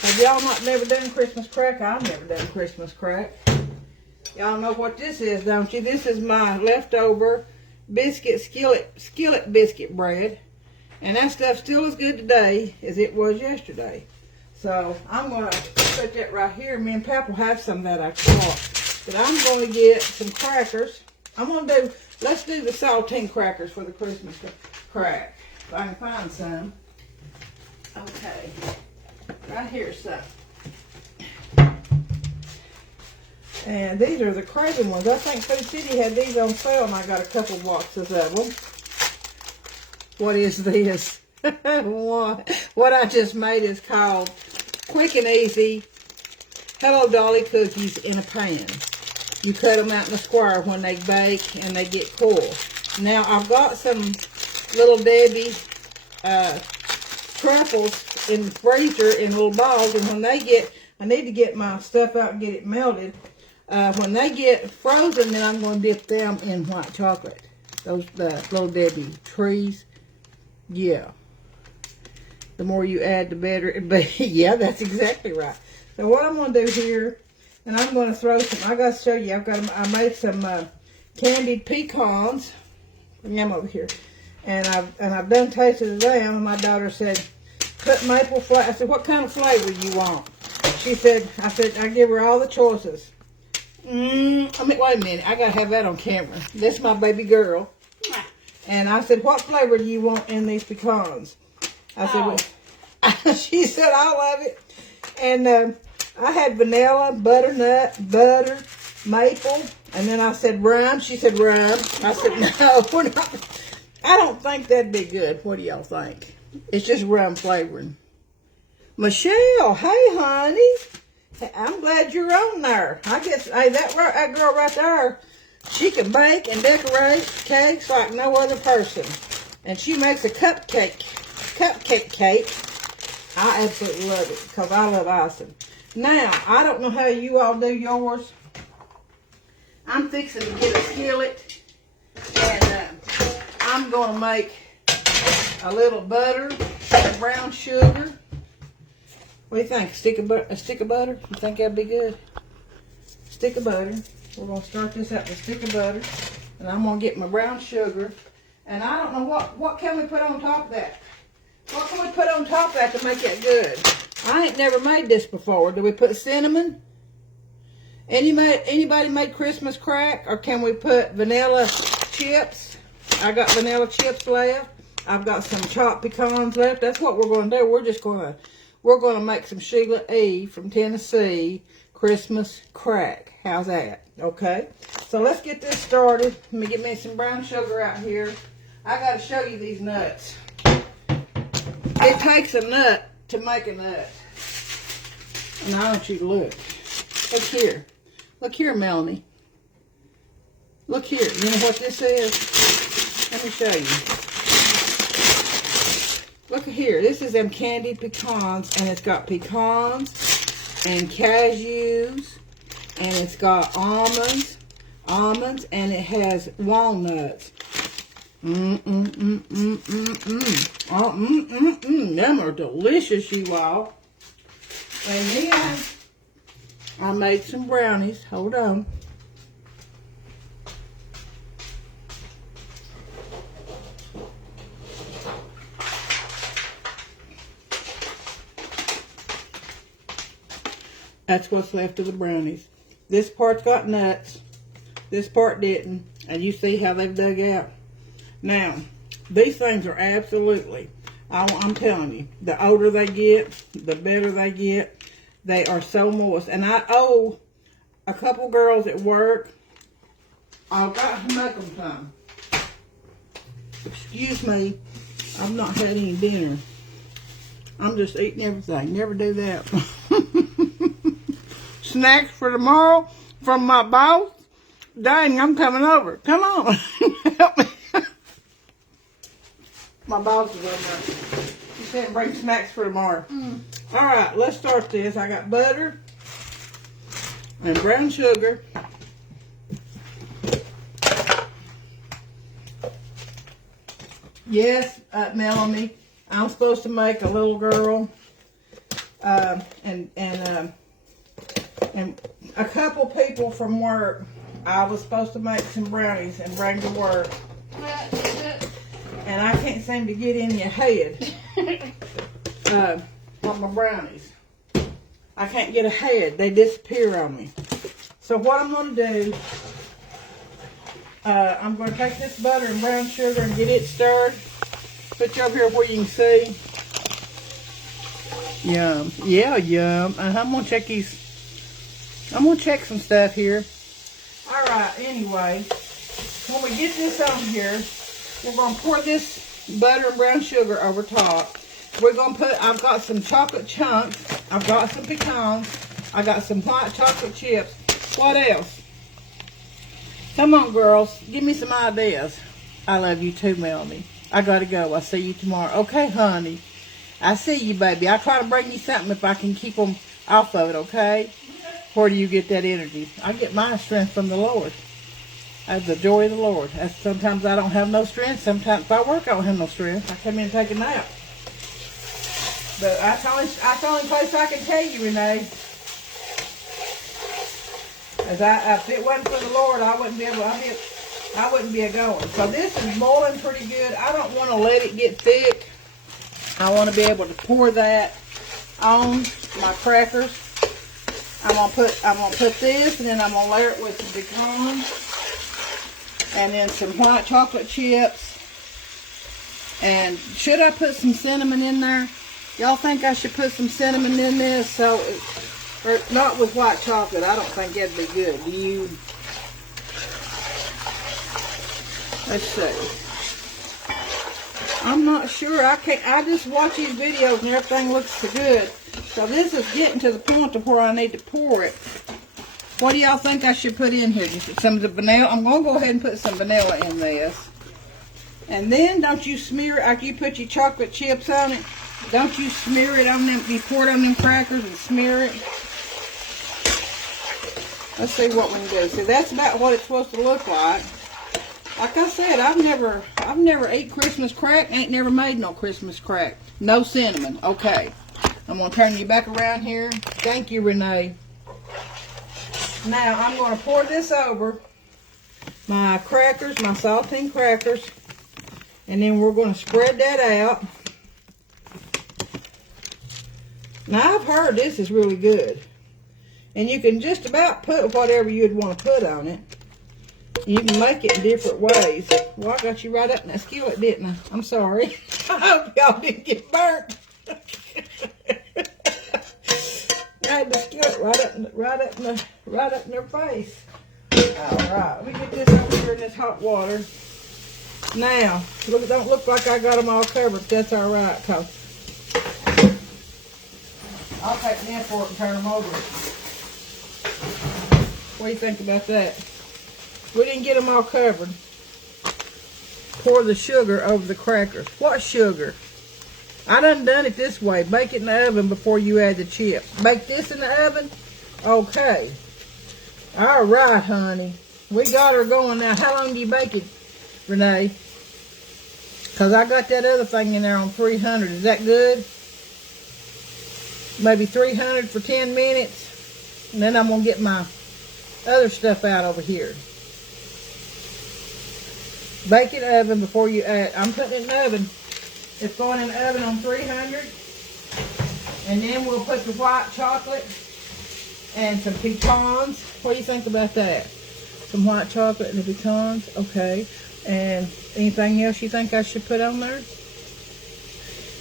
Have y'all never done Christmas crack? I've never done Christmas crack. Y'all know what this is, don't you? This is my leftover skillet biscuit bread. And that stuff still as good today as it was yesterday. So I'm going to put that right here. Me and Pap will have some of that I caught. But I'm going to get some crackers. Let's do the saltine crackers for the Christmas crack. If I can find some. Okay. Right here, some. And these are the Craven ones. I think Food City had these on sale, and I got a couple boxes of them. What is this? What I just made is called Quick and Easy Hello Dolly cookies in a pan. You cut them out in a square when they bake and they get cool. Now I've got some Little Debbie Truffles in the freezer in little balls, and when they get, I need to get my stuff out and get it melted. When they get frozen, then I'm going to dip them in white chocolate. Those Little Debbie trees. Yeah. The more you add, the better it be. Yeah, that's exactly right. So what I'm going to do here, and I'm going to throw some, I got to show you, I made some candied pecans. Bring them over here. And I've done tasted them, and my daughter said, put maple flavor. I said, what kind of flavor do you want? She said, I give her all the choices. Wait a minute, I got to have that on camera. This is my baby girl. And I said, what flavor do you want in these pecans? I said, well, she said, all of it. And I had vanilla, butternut, butter, maple, and then I said rum. She said rum. I said, no, we're not. I don't think that'd be good. What do y'all think? It's just rum flavoring. Michelle, hey, honey. Hey, I'm glad you're on there. I guess, hey, that girl right there, she can bake and decorate cakes like no other person. And she makes a cupcake cake. I absolutely love it because I love icing. Now, I don't know how you all do yours. I'm fixing to get a skillet, and I'm going to make a little butter and brown sugar. What do you think? A stick of butter? You think that'd be good? Stick of butter. We're going to start this out with a stick of butter, and I'm going to get my brown sugar. And I don't know what can we put on top of that. What can we put on top of that to make it good? I ain't never made this before. Do we put cinnamon? Anybody made Christmas crack? Or can we put vanilla chips? I got vanilla chips left. I've got some chopped pecans left. That's what we're going to do. We're going to make some Sheila E. from Tennessee Christmas crack. How's that? Okay. So let's get this started. Let me get me some brown sugar out here. I got to show you these nuts. It takes a nut to make a nut. And I want you to look. Look here. Look here, Melanie. Look here. You know what this is? Let me show you. Look here. This is them candied pecans. And it's got pecans and cashews. And it's got almonds. And it has walnuts. Them are delicious, you all. And then I made some brownies. Hold on. That's what's left of the brownies. This part's got nuts. This part didn't. And you see how they've dug out. Now, These things are absolutely, I'm telling you, the older they get, the better they get. They are so moist. And I owe a couple girls at work, I've got to make them some. Excuse me, I've not had any dinner. I'm just eating everything. Never do that. Snacks for tomorrow from my boss. Dang, I'm coming over. Come on. Help me. My boss is over there. She said bring snacks for tomorrow. All right, let's start this. I got butter and brown sugar. Yes, Melanie, I'm supposed to make a little girl and a couple people from work. I was supposed to make some brownies and bring to work. And I can't seem to get in your head on my brownies. I can't get ahead. They disappear on me. So what I'm going to do, I'm going to take this butter and brown sugar and get it stirred. Put you over here where you can see. Yum. Yeah, yum. I'm going to check these. I'm going to check some stuff here. All right, anyway, when we get this on here, we're going to pour this butter and brown sugar over top. We're going to put, I've got some chocolate chunks. I've got some pecans. I got some white chocolate chips. What else? Come on, girls. Give me some ideas. I love you too, Melanie. I got to go. I'll see you tomorrow. Okay, honey. I see you, baby. I'll try to bring you something if I can keep them off of it, okay? Where do you get that energy? I get my strength from the Lord. I have the joy of the Lord. Sometimes I don't have no strength. Sometimes if I work, I don't have no strength. I come in and take a nap. But that's the only place I can tell you, Renee. As if it wasn't for the Lord, I wouldn't be able. I wouldn't be a-going. So this is boiling pretty good. I don't want to let it get thick. I want to be able to pour that on my crackers. I'm gonna put this, and then I'm gonna layer it with some pecans, and then some white chocolate chips. And should I put some cinnamon in there? Y'all think I should put some cinnamon in this? Or not with white chocolate. I don't think that'd be good. Do you? Let's see. I'm not sure. I just watch these videos and everything looks so good. So this is getting to the point of where I need to pour it. What do y'all think I should put in here? Just some of the vanilla. I'm going to go ahead and put some vanilla in this. And then don't you smear it after you put your chocolate chips on it. Don't you smear it on them. You pour it on them crackers and smear it. Let's see what we can do. See, that's about what it's supposed to look like. Like I said, I've never ate Christmas crack. Ain't never made no Christmas crack. No cinnamon. Okay. I'm going to turn you back around here. Thank you, Renee. Now, I'm going to pour this over my crackers, my saltine crackers. And then we're going to spread that out. Now, I've heard this is really good. And you can just about put whatever you'd want to put on it. You can make it in different ways. Well, I got you right up in that skillet, didn't I? I'm sorry. I hope y'all didn't get burnt. I had the skillet right up in their face. All right, let me get this over here in this hot water. Now, don't look like I got them all covered. That's all right, cause I'll take them for it and turn them over. What do you think about that? We didn't get them all covered. Pour the sugar over the crackers. What sugar? I done it this way. Bake it in the oven before you add the chips. Bake this in the oven? Okay. All right, honey. We got her going now. How long do you bake it, Renee? Because I got that other thing in there on 300. Is that good? Maybe 300 for 10 minutes. And then I'm going to get my other stuff out over here. Bake it in the oven before you add. I'm putting it in the oven. It's going in the oven on 300. And then we'll put the white chocolate and some pecans. What do you think about that? Some white chocolate and the pecans. Okay. And anything else you think I should put on there?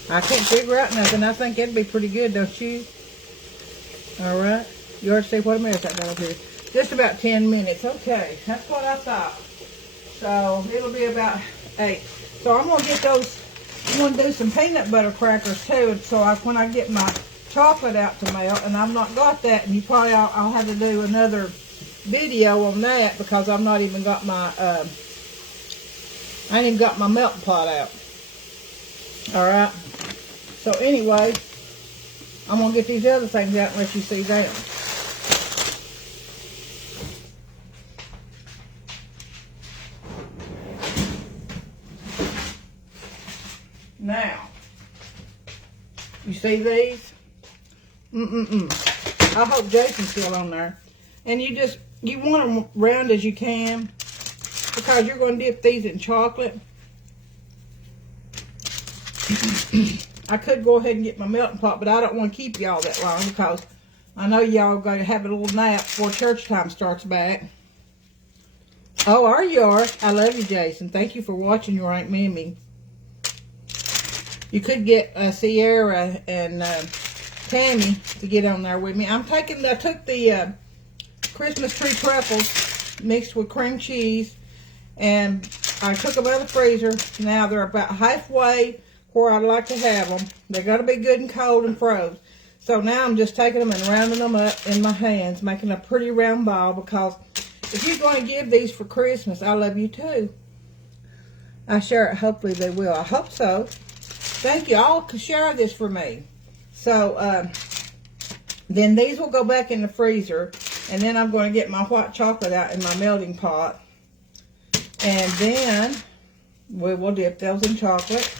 I can't figure out nothing. I think it'd be pretty good, don't you? All right. You already see what else I got up here. Just about 10 minutes. Okay, that's what I thought. So it'll be about 8. So I'm gonna get those. I'm gonna do some peanut butter crackers too. And so when I get my chocolate out to melt, and I've not got that, and you probably I'll have to do another video on that because I've not even got my I ain't even got my melting pot out. All right. So anyway, I'm gonna get these other things out and let you see them. Now, you see these? I hope Jason's still on there. And you want them round as you can because you're going to dip these in chocolate. I could go ahead and get my melting pot, but I don't want to keep y'all that long because I know y'all going to have a little nap before church time starts back. Oh, are you? I love you, Jason. Thank you for watching your Aunt Mimi. You could get Sierra and Tammy to get on there with me. I took the Christmas tree truffles mixed with cream cheese, and I took them out of the freezer. Now they're about halfway where I'd like to have them. They're going to be good and cold and froze. So now I'm just taking them and rounding them up in my hands, making a pretty round ball, because if you're going to give these for Christmas, I love you too. I share it. Hopefully they will. I hope so. Thank you all to share this for me. So then these will go back in the freezer, and then I'm going to get my white chocolate out in my melting pot, and then we will dip those in chocolate.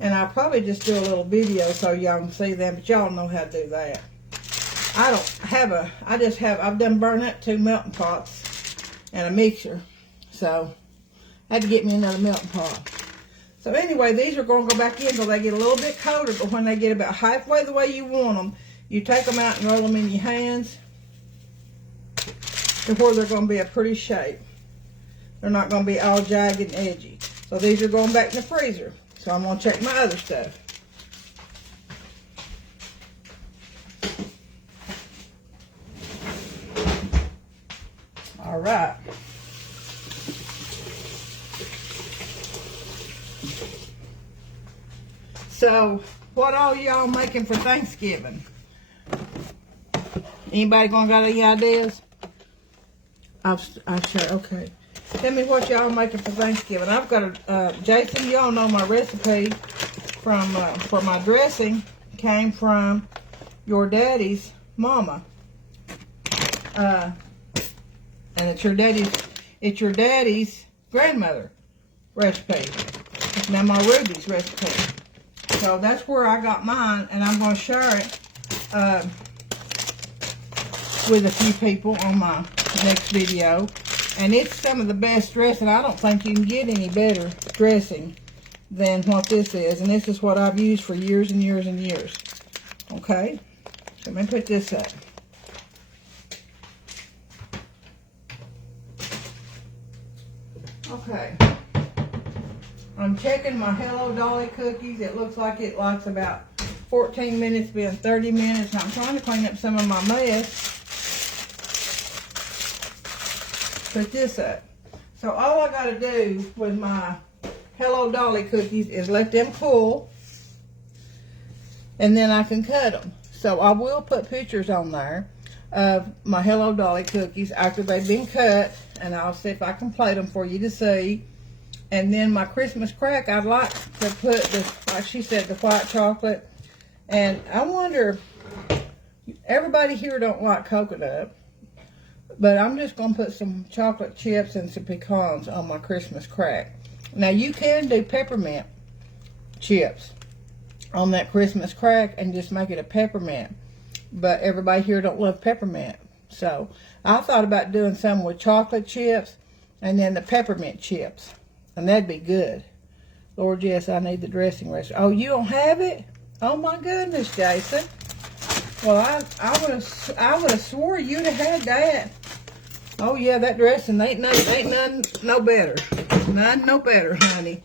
And I'll probably just do a little video so y'all can see them, but y'all know how to do that. I've done burn up 2 melting pots and a mixer, so I had to get me another melting pot. So anyway, these are going to go back in until they get a little bit colder, but when they get about halfway the way you want them, you take them out and roll them in your hands to where they're going to be a pretty shape. They're not going to be all jagged and edgy. So these are going back in the freezer. So I'm going to check my other stuff. All right. So, what all y'all making for Thanksgiving? Anybody gonna got any ideas? I'll share. Okay. Tell me what y'all making for Thanksgiving. I've got a Jason. Y'all know my recipe from for my dressing came from your daddy's mama. And it's your daddy's grandmother recipe. It's now my Ruby's recipe. So that's where I got mine, and I'm going to share it with a few people on my next video. And it's some of the best dressing. I don't think you can get any better dressing than what this is. And this is what I've used for years and years and years. Okay? So let me put this up. Okay. I'm checking my Hello Dolly cookies. It looks like it likes about 14 minutes, being 30 minutes. I'm trying to clean up some of my mess. Put this up. So all I got to do with my Hello Dolly cookies is let them cool, and then I can cut them. So I will put pictures on there of my Hello Dolly cookies after they've been cut, and I'll see if I can plate them for you to see. And then my Christmas crack, I'd like to put the, like she said, the white chocolate. And I wonder, everybody here don't like coconut, but I'm just going to put some chocolate chips and some pecans on my Christmas crack. Now, you can do peppermint chips on that Christmas crack and just make it a peppermint. But everybody here don't love peppermint. So, I thought about doing some with chocolate chips and then the peppermint chips. And that'd be good. Lord, yes, I need the dressing recipe. Oh, you don't have it? Oh, my goodness, Jason. Well, I would have swore you'd have had that. Oh yeah, that dressing ain't none no better. None no better, honey.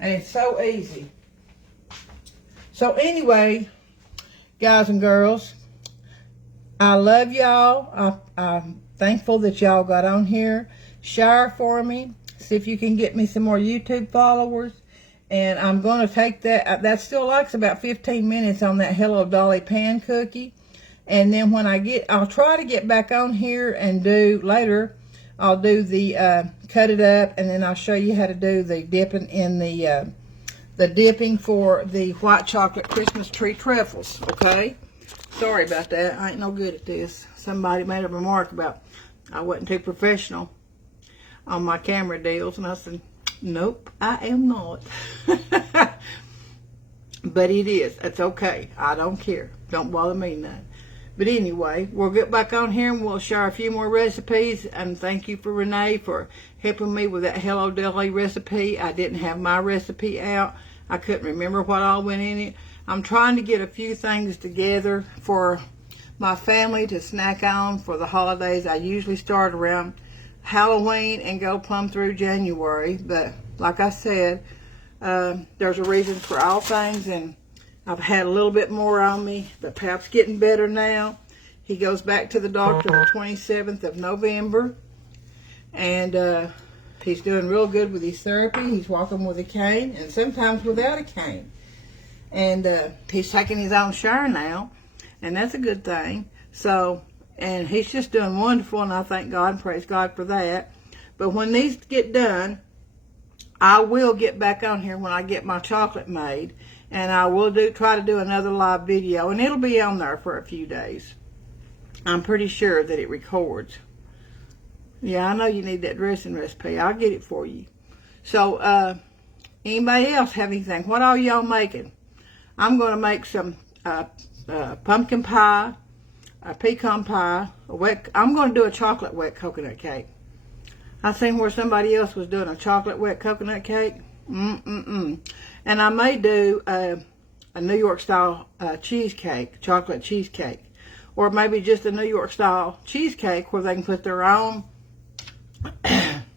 And it's so easy. So anyway, guys and girls, I love y'all. I'm thankful that y'all got on here. Share for me. See if you can get me some more YouTube followers. And I'm going to take that still likes about 15 minutes on that Hello Dolly pan cookie. And then when I'll try to get back on here and I'll do the cut it up, and then I'll show you how to do the dipping in the dipping for the white chocolate Christmas tree truffles, okay? Sorry about that. I ain't no good at this. Somebody made a remark about I wasn't too professional on my camera deals, and I said, nope, I am not. But it is. It's okay. I don't care. Don't bother me none. But anyway, we'll get back on here and we'll share a few more recipes. And thank you for Renee for helping me with that Hello Dolly recipe. I didn't have my recipe out. I couldn't remember what all went in it. I'm trying to get a few things together for my family to snack on for the holidays. I usually start around Halloween and go plumb through January. But like I said, there's a reason for all things, and I've had a little bit more on me, but Pap's getting better now. He goes back to the doctor the 27th of November, and he's doing real good with his therapy. He's walking with a cane, and sometimes without a cane. And he's taking his own shower now, and that's a good thing. So, and he's just doing wonderful, and I thank God and praise God for that. But when these get done, I will get back on here when I get my chocolate made, and I will try to do another live video, and it'll be on there for a few days. I'm pretty sure that it records. Yeah, I know you need that dressing recipe. I'll get it for you. So, anybody else have anything? What are y'all making? I'm going to make some pumpkin pie, a pecan pie, I'm going to do a chocolate wet coconut cake. I seen where somebody else was doing a chocolate wet coconut cake. And I may do a New York style cheesecake, chocolate cheesecake. Or maybe just a New York style cheesecake where they can put their own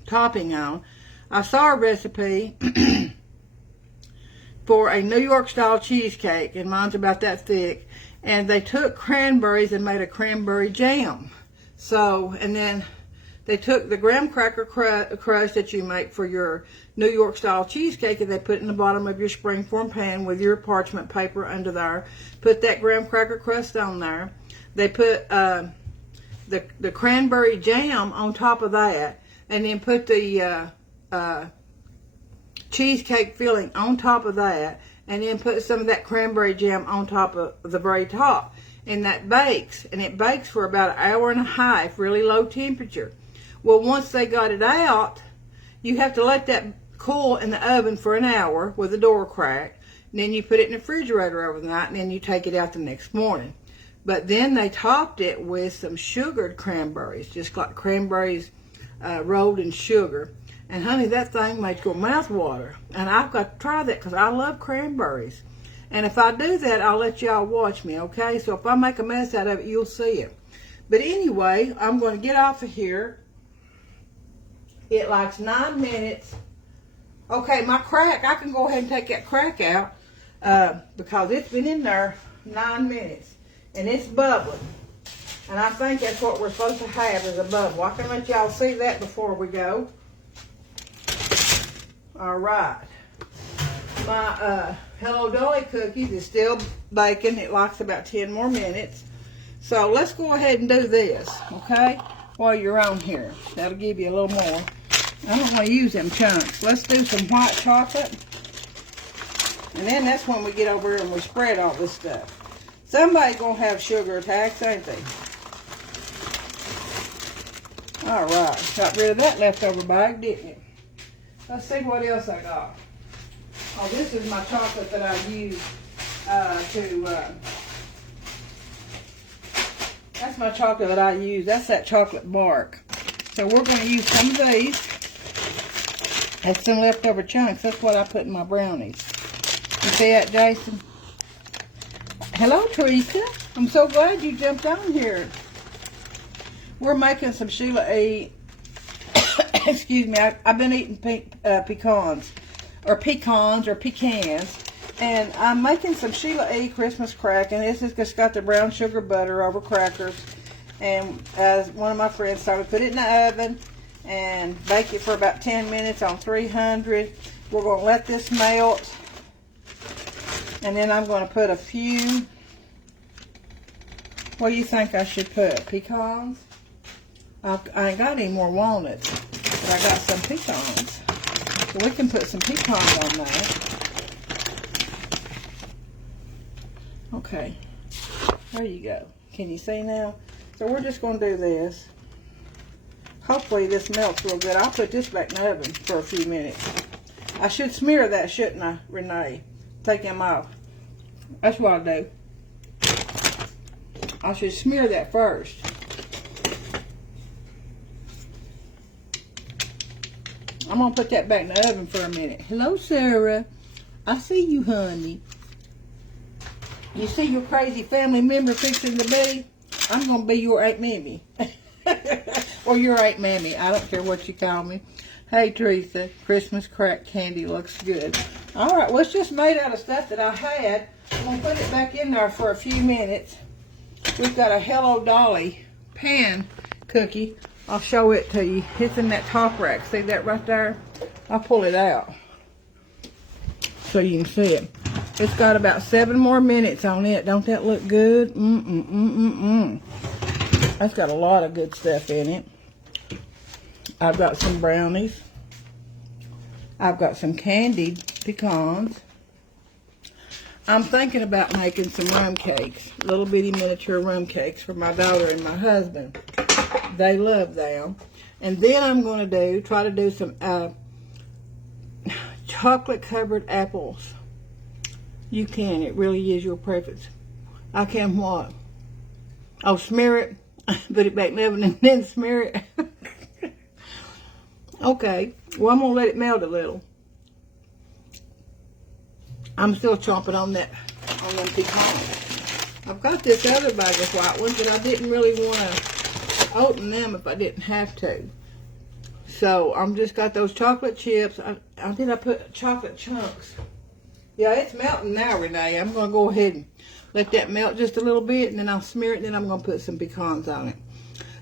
topping on. I saw a recipe for a New York style cheesecake, and mine's about that thick. And they took cranberries and made a cranberry jam. So, and then they took the graham cracker crust that you make for your New York style cheesecake, and they put it in the bottom of your springform pan with your parchment paper under there. Put that graham cracker crust on there. They put the cranberry jam on top of that, and then put the cheesecake filling on top of that, and then put some of that cranberry jam on top of the very top. And that bakes, and it bakes for about an hour and a half, really low temperature. Well, once they got it out, you have to let that cool in the oven for an hour with the door cracked. And then you put it in the refrigerator overnight, and then you take it out the next morning. But then they topped it with some sugared cranberries, just like cranberries rolled in sugar. And honey, that thing makes your mouth water. And I've got to try that because I love cranberries. And if I do that, I'll let y'all watch me, okay? So if I make a mess out of it, you'll see it. But anyway, I'm going to get off of here. It likes 9 minutes. Okay, my crack, I can go ahead and take that crack out because it's been in there 9 minutes. And it's bubbling. And I think that's what we're supposed to have is a bubble. I can let y'all see that before we go. All right. My Hello Dolly cookies is still baking. It likes about 10 more minutes. So let's go ahead and do this, okay? While you're on here. That'll give you a little more. I don't want to use them chunks. Let's do some white chocolate. And then that's when we get over here and we spread all this stuff. Somebody's going to have sugar attacks, ain't they? All right. Got rid of that leftover bag, didn't you? Let's see what else I got. Oh, this is my chocolate that I use that's my chocolate that I use. That's that chocolate bark. So we're going to use some of these. That's some leftover chunks. That's what I put in my brownies. You see that, Jason? Hello, Teresa. I'm so glad you jumped on here. we're making some Sheila E. Excuse me, I've been eating pecans, or pecans, and I'm making some Sheila E. Christmas crack, and this has just got the brown sugar butter over crackers. And as one of my friends told me, put it in the oven and bake it for about 10 minutes on 300. We're going to let this melt, and then I'm going to put a few. What do you think I should put? Pecans? I ain't got any more walnuts, but I got some pecans. So we can put some pecans on there. Okay. There you go. Can you see now? So we're just going to do this. Hopefully this melts real good. I'll put this back in the oven for a few minutes. I should smear that, shouldn't I, Renee? Take them off. That's what I'll do. I should smear that first. I'm going to put that back in the oven for a minute. Hello, Sarah. I see you, honey. You see your crazy family member fixing to be? I'm going to be your Aunt Mammy. Or your Aunt Mammy. I don't care what you call me. Hey, Teresa. Christmas crack candy looks good. All right. Well, it's just made out of stuff that I had. I'm going to put it back in there for a few minutes. We've got a Hello Dolly pan cookie. I'll show it to you. It's in that top rack. See that right there? I'll pull it out so you can see it. It's got about 7 more minutes on it. Don't that look good? That's got a lot of good stuff in it. I've got some brownies. I've got some candied pecans. I'm thinking about making some rum cakes. Little bitty miniature rum cakes for my daughter and my husband. They love them. And then I'm going to try to do some chocolate covered apples. You can. It really is your preference. I can what? Oh, smear it. Put it back in the oven and then smear it. Okay. Well, I'm going to let it melt a little. I'm still chomping on them pecans. I've got this other bag of white ones, but I didn't really want to open them if I didn't have to. So I'm just got those chocolate chips. I put chocolate chunks. Yeah, it's melting now, Renee. I'm going to go ahead and let that melt just a little bit, and then I'll smear it, and then I'm going to put some pecans on it.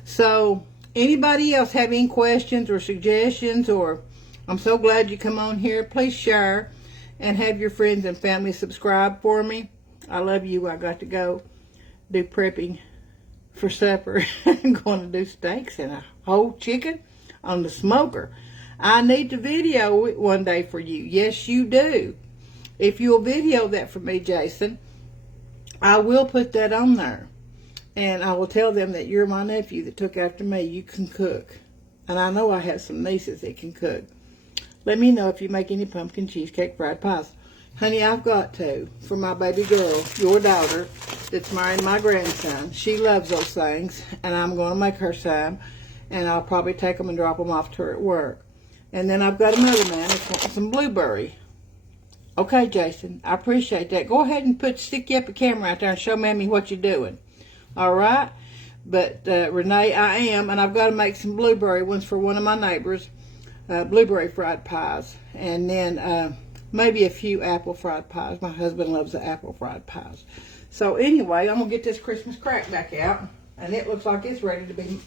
So anybody else have any questions or suggestions, or I'm so glad you come on here. Please share and have your friends and family subscribe for me. I love you. I got to go do prepping for supper. I'm going to do steaks and a whole chicken on the smoker. I need to video it one day for you. Yes, you do. If you'll video that for me, Jason, I will put that on there. And I will tell them that you're my nephew that took after me. You can cook. And I know I have some nieces that can cook. Let me know if you make any pumpkin cheesecake fried pies. Honey, I've got to. For my baby girl, your daughter, that's marrying my grandson. She loves those things. And I'm going to make her some. And I'll probably take them and drop them off to her at work. And then I've got another man that's wanting some blueberry. Okay, Jason, I appreciate that. Go ahead and stick you up a camera out there and show Mammy what you're doing. All right? But, Renee, I am. And I've got to make some blueberry ones for one of my neighbors. Blueberry fried pies. And then maybe a few apple fried pies. My husband loves the apple fried pies. So, anyway, I'm going to get this Christmas crack back out. And it looks like it's ready to be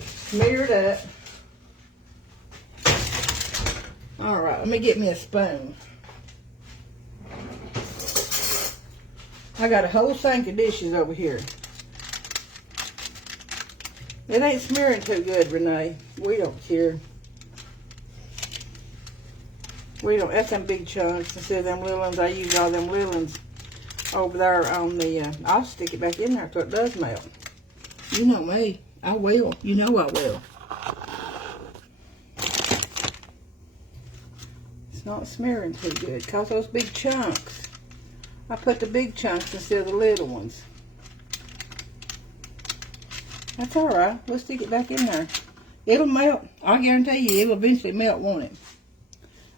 smeared up. All right, let me get me a spoon. I got a whole sink of dishes over here. It ain't smearing too good, Renee. We don't care. We don't. That's them big chunks. Instead of them little ones, I use all them little ones over there on the. I'll stick it back in there so it does melt. You know me. I will. You know I will. It's not smearing too good because those big chunks. I put the big chunks instead of the little ones. That's all right. We'll stick it back in there. It'll melt. I guarantee you it'll eventually melt, won't it?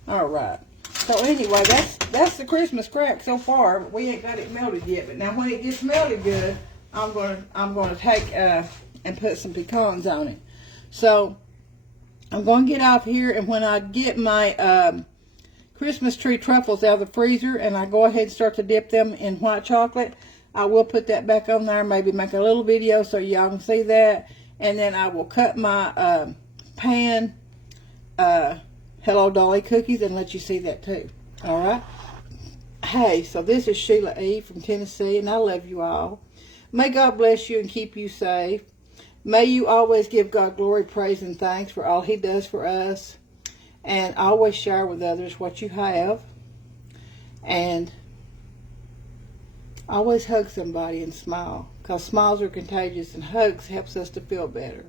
All right. So anyway, that's the Christmas crack so far. But we ain't got it melted yet. But now when it gets melted good, I'm gonna take and put some pecans on it. So I'm going to get off here, and when I get my Christmas tree truffles out of the freezer and I go ahead and start to dip them in white chocolate, I will put that back on there, maybe make a little video so y'all can see that. And then I will cut my pan Hello Dolly cookies and let you see that too. Alright? Hey, so this is Sheila E. from Tennessee, and I love you all. May God bless you and keep you safe. May you always give God glory, praise, and thanks for all He does for us. And always share with others what you have. And always hug somebody and smile, because smiles are contagious and hugs helps us to feel better.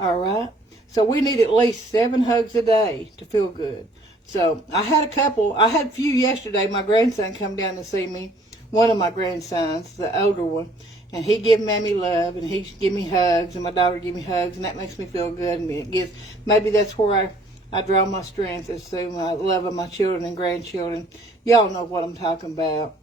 Alright? So we need at least 7 hugs a day to feel good. So I had a few yesterday. My grandson come down to see me, one of my grandsons, the older one, and he give Mammy love, and he give me hugs, and my daughter give me hugs, and that makes me feel good. And it gives, maybe that's where I draw my strength, is through my love of my children and grandchildren. Y'all know what I'm talking about.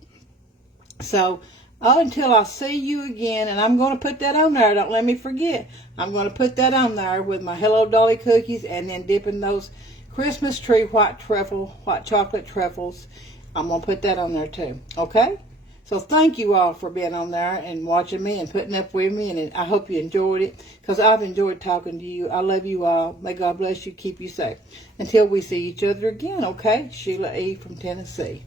So until I see you again, and I'm going to put that on there, don't let me forget. I'm going to put that on there with my Hello Dolly cookies, and then dipping those Christmas tree white chocolate truffles. I'm going to put that on there too. Okay? So thank you all for being on there and watching me and putting up with me. And I hope you enjoyed it, because I've enjoyed talking to you. I love you all. May God bless you. Keep you safe. Until we see each other again, okay? Sheila E. from Tennessee.